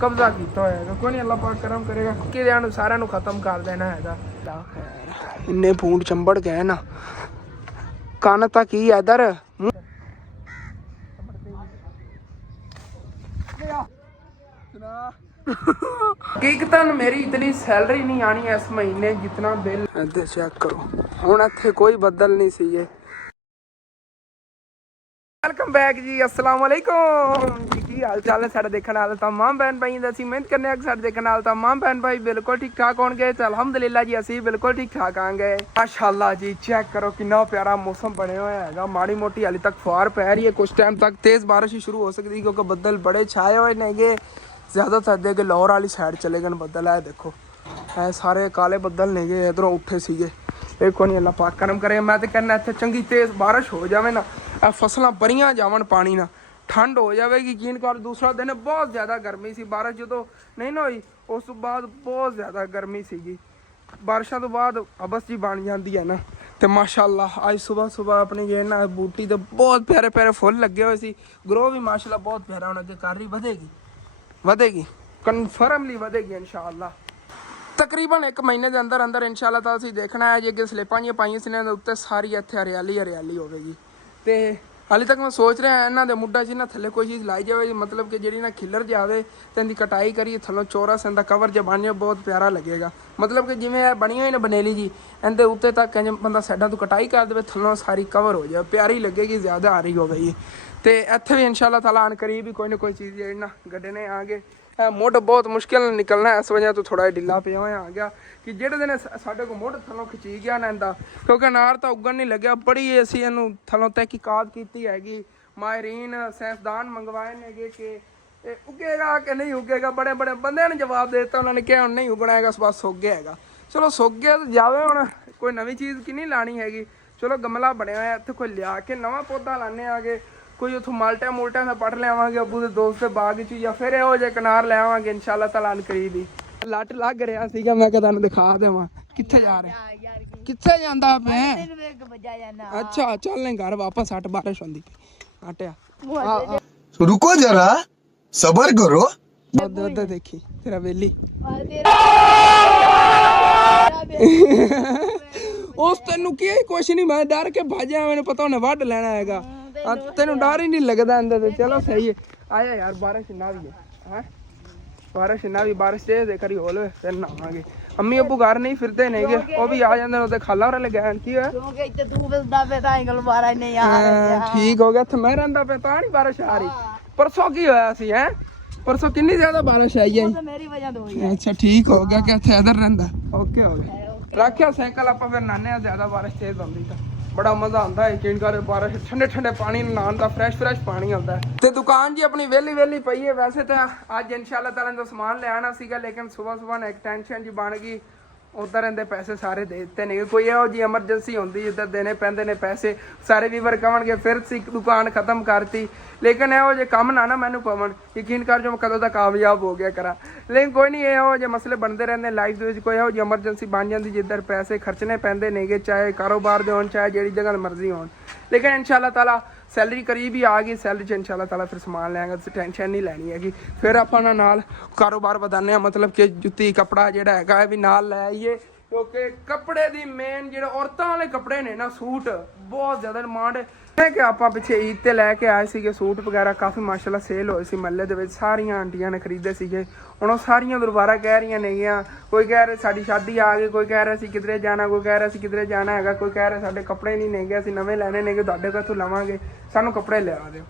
ਕਬਜ਼ਾ ਕੀਤਾ ਹੋਇਆ ਹੈਗਾ। ਕੋਈ ਨਹੀਂ, ਅੱਲਾਹ ਪਾਕ ਕਰਮ ਕਰੇਗਾ ਕਿ ਇਹਨੂੰ ਸਾਰਿਆਂ ਨੂੰ ਖਤਮ ਕਰ ਦੇਣਾ ਹੈਗਾ। ਇੰਨੇ ਫੂੰਡ ਚੰਬੜ ਗਏ ਨਾ, ਕੰਨ ਤਾਂ ਕੀ ਹੈ ਇਧਰ। हकीकतन मेरी इतनी सैलरी नहीं आनी है इस महीने जितना बिल। इधर चेक करो, हुण इत्थे कोई बदल नहीं सी। वेलकम बैक जी, अस्सलाम वालेकुम जी। की हाल चाल है साडे देखण वाले तमाम भैन भाई दा। असीं मेहनत करने आ साडे देखण वाले तमाम भैन भाई बिल्कुल ठीक ठाक होणगे। तो अलहमदुलिल्लाह जी असीं बिल्कुल ठीक ठाक आंगे माशाअल्लाह जी। चेक करो कितना प्यारा मौसम बने होया हैगा। माड़ी मोटी हाली तक फुहार पै रही है, कुछ टाइम तक तेज़ बारिश ही शुरू हो सकती है क्योंकि बदल बड़े छाए हुए नेगे। ज़्यादातर दे के लाहौर वाली साइड चले गए बदल है। देखो है सारे काले बदल नेगे, इधरों उठे सीगे। एक को नहीं अल्लाह पाक करम करे। मैं तो कहना इत्थे चंगी तेज़ बारिश हो जाए ना, फसलां भरियां जावन पानी ना, ठंड हो जाएगी। यकीन कर दूसरा दिन बहुत ज़्यादा गर्मी सी, बारिश जो नहीं ना हुई उस तो बाद बहुत ज़्यादा गर्मी सीगी। बारिशों तो बाद अबस जी बन जाती है ना। तो माशाअल्लाह आज सुबह सुबह अपनी जे ना बूटी तो बहुत प्यारे प्यारे फुल लगे हुए सी। ग्रो भी माशाअल्लाह बहुत प्यारा होना अगे कर रही ਵਧੇਗੀ ਕਨਫਰਮਲੀ ਵਧੇਗੀ ਇਨਸ਼ਾਅੱਲਾ। ਤਕਰੀਬਨ 1 ਮਹੀਨੇ ਦੇ ਅੰਦਰ ਅੰਦਰ ਇਨਸ਼ਾਅੱਲਾ ਤਾਂ ਅਸੀਂ ਦੇਖਣਾ ਹੈ ਜੇ ਅੱਗੇ ਸਲਿੱਪਾਂ ਜਿਹੀਆਂ ਪਾਈਆਂ ਸੀ ਇਹਨਾਂ ਦੇ ਉੱਤੇ ਸਾਰੀ ਇੱਥੇ ਹਰਿਆਲੀ ਹੋਵੇਗੀ। ਤੇ ਹਾਲੇ ਤੱਕ ਮੈਂ ਸੋਚ ਰਿਹਾ ਇਹਨਾਂ ਦੇ ਮੁੱਢਾਂ 'ਚ ਨਾ ਥੱਲੇ ਕੋਈ ਚੀਜ਼ ਲਾਈ ਜਾਵੇ, ਮਤਲਬ ਕਿ ਜਿਹੜੀ ਨਾ ਖਿੱਲਰ ਜਾਵੇ ਤੇ ਇਹਦੀ ਕਟਾਈ ਕਰੀਏ ਥੱਲੋਂ ਚੌਰਸ ਇਹਦਾ ਕਵਰ ਜਿਹਾ ਬਣ ਜਾਵੇ, ਬਹੁਤ ਪਿਆਰਾ ਲੱਗੇਗਾ। ਮਤਲਬ ਕਿ ਜਿਵੇਂ ਇਹ ਬਣੀ ਹੋਈ ਨੇ ਬਨੇਲੀ ਜੀ, ਇਹਦੇ ਉੱਤੇ ਤੱਕ ਇੰਜ ਬੰਦਾ ਸਾਈਡਾਂ ਤੋਂ ਕਟਾਈ ਕਰ ਦੇਵੇ, ਥੱਲੋਂ ਸਾਰੀ ਕਵਰ ਹੋ ਜਾਵੇ, ਪਿਆਰੀ ਲੱਗੇਗੀ, ਜ਼ਿਆਦਾ ਆ ਰਹੀ ਹੋਵੇਗੀ। ਤੇ ਇੱਥੇ ਵੀ ਇਨਸ਼ਾਅੱਲਾ ਤਾਲਾ ਆਨ ਕਰੀਬ ਹੀ ਕੋਈ ਨਾ ਕੋਈ ਚੀਜ਼ ਜਿਹੜੀ ਨਾ ਗੱਡੇ ਨੇ ਆ ਗਏ। ਮੁੱਢ ਬਹੁਤ ਮੁਸ਼ਕਿਲ ਨਾਲ ਨਿਕਲਣਾ, ਇਸ ਵਜ੍ਹਾ ਤੋਂ ਥੋੜਾ ਢਿੱਲਾ ਪਿਆ ਹੋਇਆ ਆ ਗਿਆ ਕਿ ਜਿਹੜੇ ਦਿਨ ਸਾਡੇ ਕੋਲ ਮੁੱਢ ਥੱਲੋਂ ਖਿੱਚੀ ਗਿਆ ਨਾ ਇਹਦਾ, ਕਿਉਂਕਿ ਅਨਾਰ ਤਾਂ ਉੱਗਣ ਨਹੀਂ ਲੱਗਿਆ। ਬੜੀ ਅਸੀਂ ਇਹਨੂੰ ਥੱਲੋਂ ਤਹਿਕੀਕਾਤ ਕੀਤੀ ਹੈਗੀ, ਮਾਹਿਰੀਨ ਸਾਇੰਸਦਾਨ ਮੰਗਵਾਏ ਨੇਗੇ ਕਿ ਇਹ ਉੱਗੇਗਾ ਕਿ ਨਹੀਂ ਉੱਗੇਗਾ। ਬੜੇ ਬੜੇ ਬੰਦਿਆਂ ਨੇ ਜਵਾਬ ਦੇ ਦਿੱਤਾ, ਉਹਨਾਂ ਨੇ ਕਿਹਾ ਹੁਣ ਨਹੀਂ ਉੱਗਣਾ ਹੈਗਾ, ਬਸ ਸੁੱਕ ਗਿਆ ਹੈਗਾ। ਚਲੋ ਸੁੱਕ ਗਿਆ ਤਾਂ ਜਾਵੇ, ਹੁਣ ਕੋਈ ਨਵੀਂ ਚੀਜ਼ ਕਿ ਨਹੀਂ ਲਾਣੀ ਹੈਗੀ। ਚਲੋ ਗਮਲਾ ਬਣਿਆ ਹੋਇਆ ਇੱਥੇ ਕੋਈ ਲਿਆ ਕੇ ਨਵਾਂ ਪੌਦਾ ਲਾਣੇ ਆਗੇ, ਕੋਈ ਉੱਥੋਂ ਮਾਲਟਾ ਮੂਲਟਿਆਂ ਦਾ ਪੱਟ ਲਿਆਵਾਂਗੇ ਅੱਬੂ ਦੇ ਦੋਸਤ ਦੇ ਬਾਗ 'ਚ, ਜਾਂ ਫਿਰ ਇਹੋ ਜਿਹੇ ਕਿਨਾਰ ਲੈ ਆਵਾਂਗੇ ਇਨਸ਼ਾਅੱਲਾ ਤਾਲਾ ਕਰੀਬ ਹੀ। ਲੱਟ ਲੱਗ ਰਿਹਾ ਸੀਗਾ, ਮੈਂ ਕਿਹਾ ਤੁਹਾਨੂੰ ਦਿਖਾ ਦੇਵਾਂ। ਕਿੱਥੇ ਜਾ ਰਿਹਾ, ਕਿੱਥੇ ਜਾਂਦਾ ਪਿਆ? ਅੱਛਾ ਚੱਲ ਨਹੀਂ ਘਰ ਵਾਪਸ ਹਟ, ਬਾਰਿਸ਼ ਹੁੰਦੀ ਹਟਿਆ। रुको जरा सबर करो। उधर देखी तेरा बेली उस तेनू की कुछ नहीं, मैं डर के भाजा, मैंने पता उन्हें वड लेना हैगा। तेन डर ही नहीं लगता अंदर से। चलो सही है, आया यार बारिश ना भी है, बारिश ना भी बारिश दे करी होल फिर नहावांगे। अम्मी अबू घर नहीं फिरते नहीं गए, वो भी आ जाते हैं खाला और लगे की है ठीक हो गया। मैं रहा पे ता नहीं बारिश आ रही। परसों की होया सी है, परसों कितनी ज्यादा बारिश आई है। मेरी वजह तो हुई। अच्छा ठीक हो गया, कि इधर रहिंदा ओके हो गया। रखिया साइकिल आप फिर नहाने, ज्यादा बारिश तेज होती तो बड़ा मजा आता है। यकीन कर बारिश ठंडे ठंडे पानी नहान का फ्रैश पानी आता है। तो दुकान जी अपनी वेली पई है। वैसे तो अज इंशाअल्लाह ताला तो समान ले आना सीगा, लेकिन सुबह सुबह एक टेंशन जी बन गई। उधर इहदे पैसे सारे दे दिते नहीं, कोई इहो जी एमरजेंसी होंदी जिधर देने पैंदे ने पैसे, सारे वीवर कवणगे फिर सी दुकान खत्म करती। लेकिन इहो जे काम ना मैनू पवन, यकीन कर जो मैं कदों दा कामयाब हो गया करा। लेकिन कोई नहीं, इहो जे मसले बनते रहंदे लाइफ दे विच। कोई इहो जी एमरजेंसी बन जाती जिधर पैसे खर्चने पैंदे नेगे, चाहे कारोबार दे होण चाहे जिहड़ी जगह मर्जी होण। लेकिन इंशाअल्लाह ताला सैलरी करीब ही आ गई, सैलरी च इंशाअल्लाह ताला फिर समान लेंगे, टेंशन नहीं लैनी हैगी। फिर आपां नाल कारोबार वधाने, मतलब कि जुत्ती कपड़ा जिहड़ा हैगा भी नाल लै आइए, क्योंकि कपड़े दी मेन जिहड़े औरतां वाले कपड़े ने ना, सूट बहुत ज़्यादा डिमांड है। कि आपां पिछे ईद ते लैके आए सीगे सूट वगैरह, काफ़ी माशाल्लाह सेल होए सी महल्ले दे विच, सारियां आंटियां ने खरीदे सीगे। हुण ओह सारियां दोबारा कह रही नेगियां, कोई कह रहे साडी शादी आ गई, कोई कह रहा सी किधरे जाना, कोई कह रहा सी किधरे जाना हैगा, कोई कह रहा साडे कपड़े नहीं नेगे, असीं नवें लैने नेगे, तुहाडे कोथों लवांगे, सानू कपड़े लिया दिओ।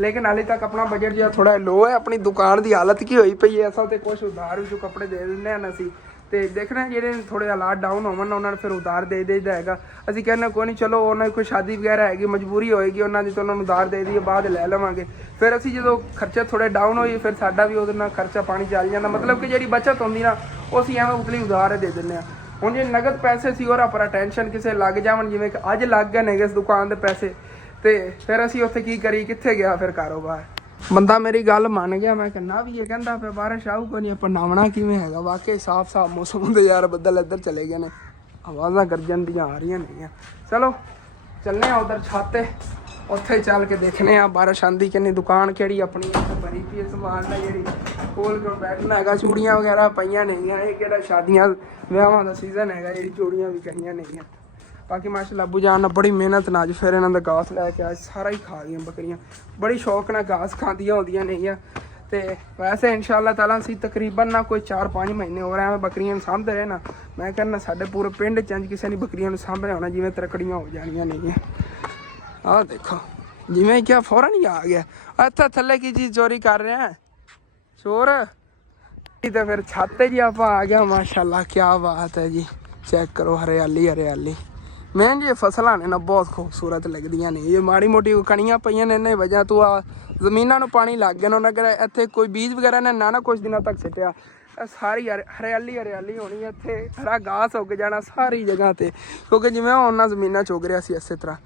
लेकिन हाले तक अपना बजट जो थोड़ा लो है। अपनी दुकान की हालत की हुई पई है, असां ते कुछ उधार विचों कपड़े दे दिंदे हन असीं, तो देखना ਜਿਹੜੇ थोड़े हालात डाउन होवन उन्होंने फिर उधार दे देईदा हैगा। ਅਸੀਂ कहने कोई नहीं, चलो उन्होंने कोई शादी वगैरह हैगी, मजबूरी होएगी उन्होंने, तो उन्होंने उधार दे दीए, बाद ले लवांगे। फिर ਅਸੀਂ ਜਦੋਂ खर्चे थोड़े डाउन होई फिर साडा भी ਉਹਦੇ ਨਾਲ खर्चा पानी चल जाता, मतलब कि ਜਿਹੜੀ बचत होंदी ना ਉਹ ਅਸੀਂ ਐਵੇਂ ਉਤਲੀ ਉਧਾਰ ਦੇ ਦਿੰਦੇ ਆ। ਹੁਣ ਜੇ ਨਗਦ ਪੈਸੇ ਸੀ और पर टेंशन ਕਿਸੇ ਲੱਗ ਜਾਵਣ, ਜਿਵੇਂ ਕਿ ਅੱਜ ਲੱਗ ਗਏ ਨੇਗੇ ਇਸ ਦੁਕਾਨ ਦੇ ਪੈਸੇ, ਤੇ ਫਿਰ ਅਸੀਂ ਉੱਥੇ ਕੀ ਕਰੀ, ਕਿੱਥੇ ਗਿਆ ਫਿਰ ਕਾਰੋਬਾਰ। ਬੰਦਾ ਮੇਰੀ ਗੱਲ ਮੰਨ ਗਿਆ, ਮੈਂ ਕਹਿੰਦਾ ਵੀ ਇਹ ਕਹਿੰਦਾ ਪਿਆ ਬਾਰਿਸ਼ ਆਊਗਾ ਨਹੀਂ, ਆਪਾਂ ਨਾਵਣਾ ਕਿਵੇਂ ਹੈਗਾ। ਵਾਕਈ ਸਾਫ਼ ਮੌਸਮ ਹੁੰਦੇ ਯਾਰ, ਬੱਦਲ ਇੱਧਰ ਚਲੇ ਗਏ ਨੇ, ਆਵਾਜ਼ਾਂ ਗਰਜਣ ਦੀਆਂ ਆ ਰਹੀਆਂ ਨੇਗੀਆਂ। ਚਲੋ ਚੱਲਨੇ ਆ ਉਧਰ ਛੱਤ ਤੇ, ਉੱਥੇ ਚੱਲ ਕੇ ਦੇਖਨੇ ਆ ਬਾਰਿਸ਼ ਆਂਦੀ ਕਿ ਨਹੀਂ। ਦੁਕਾਨ ਕਿਹੜੀ ਆਪਣੀ ਇੱਥੇ ਬਣੀ ਪਈ ਸਮਾਨ ਨਾਲ ਜਿਹੜੀ ਖੋਲ ਕੇ ਬੈਠਣਾ ਹੈਗਾ। ਚੂੜੀਆਂ ਵਗੈਰਾ ਪਈਆਂ ਨੇਗੀਆਂ। ਇਹ ਕਿਹੜਾ ਸ਼ਾਦੀਆਂ ਵਿਆਹਾਂ ਦਾ ਸੀਜ਼ਨ ਹੈਗਾ, ਜਿਹੜੀ ਚੂੜੀਆਂ ਵੀ ਕਰੀਆਂ ਨੇਗੀਆਂ। ਬਾਕੀ ਮਾਸ਼ਾਅੱਲਾ ਅੱਬੂ ਜਾਨ ਨਾਲ ਬੜੀ ਮਿਹਨਤ ਨਾਲ ਅੱਜ ਫਿਰ ਇਹਨਾਂ ਦਾ ਘਾਸ ਲੈ ਕੇ ਅੱਜ ਸਾਰਾ ਹੀ ਖਾ ਗਈਆਂ ਬੱਕਰੀਆਂ। ਬੜੀ ਸ਼ੌਕ ਨਾਲ ਘਾਸ ਖਾਂਦੀਆਂ ਹੁੰਦੀਆਂ ਨੇਗੀਆਂ। ਤੇ ਵੈਸੇ ਇਨਸ਼ਾਅੱਲਾ ਤਾਲਾ ਅਸੀਂ ਤਕਰੀਬਨ ਨਾ ਕੋਈ 4-5 ਮਹੀਨੇ ਹੋਰ ਐਵੇਂ ਬੱਕਰੀਆਂ ਨੂੰ ਸਾਂਭਦੇ ਰਹੇ ਨਾ। ਮੈਂ ਕਹਿੰਦਾ ਸਾਡੇ ਪੂਰੇ ਪਿੰਡ 'ਚ ਕਿਸੇ ਨੇ ਬੱਕਰੀਆਂ ਨੂੰ ਸਾਂਭਿਆ ਹੋਣਾ ਜਿਵੇਂ ਤਰਕੜੀਆਂ ਹੋ ਜਾਣੀਆਂ ਨੇਗੀਆਂ। ਆਹ ਦੇਖੋ ਜਿਵੇਂ ਕਿ ਫੌਰਨ ਹੀ ਆ ਗਿਆ। ਇੱਥੇ ਥੱਲੇ ਕੀ ਚੀਜ਼ ਚੋਰੀ ਕਰ ਰਹੇ ਹੈ ਚੋਰ। ਤੇ ਫਿਰ ਛੱਤ ਤੇ ਜੀ ਆਪਾਂ ਆ ਗਿਆ। ਮਾਸ਼ਾਅੱਲਾ ਕੀ ਬਾਤ ਹੈ ਜੀ। ਚੈੱਕ ਕਰੋ ਹਰਿਆਲੀ ਹਰਿਆਲੀ। ਮੈਂ ਜੀ ਫਸਲਾਂ ਨੇ ਨਾ ਬਹੁਤ ਖੂਬਸੂਰਤ ਲੱਗਦੀਆਂ ਨੇ। ਇਹ ਮਾੜੀ ਮੋਟੀ ਕਣੀਆਂ ਪਈਆਂ ਨੇ ਇਹਨਾਂ ਵਜ੍ਹਾ ਤੋਂ ਆ ਜ਼ਮੀਨਾਂ ਨੂੰ ਪਾਣੀ ਲੱਗ ਗਿਆ। ਉਹਨਾਂ ਅਗਰ ਇੱਥੇ ਕੋਈ ਬੀਜ ਵਗੈਰਾ ਨੇ ਨਾ ਕੁਝ ਦਿਨਾਂ ਤੱਕ ਸਿੱਟਿਆ ਸਾਰੀ ਹਰਿਆਲੀ ਹਰਿਆਲੀ ਹੋਣੀ। ਇੱਥੇ ਹਰਾ ਘਾਸ ਉੱਗ ਜਾਣਾ ਸਾਰੀ ਜਗ੍ਹਾ ਤੇ, ਕਿਉਂਕਿ ਜਿਵੇਂ ਉਹਨਾਂ ਜ਼ਮੀਨਾਂ 'ਚ ਉੱਗ ਰਿਹਾ ਸੀ ਇਸੇ ਤਰ੍ਹਾਂ।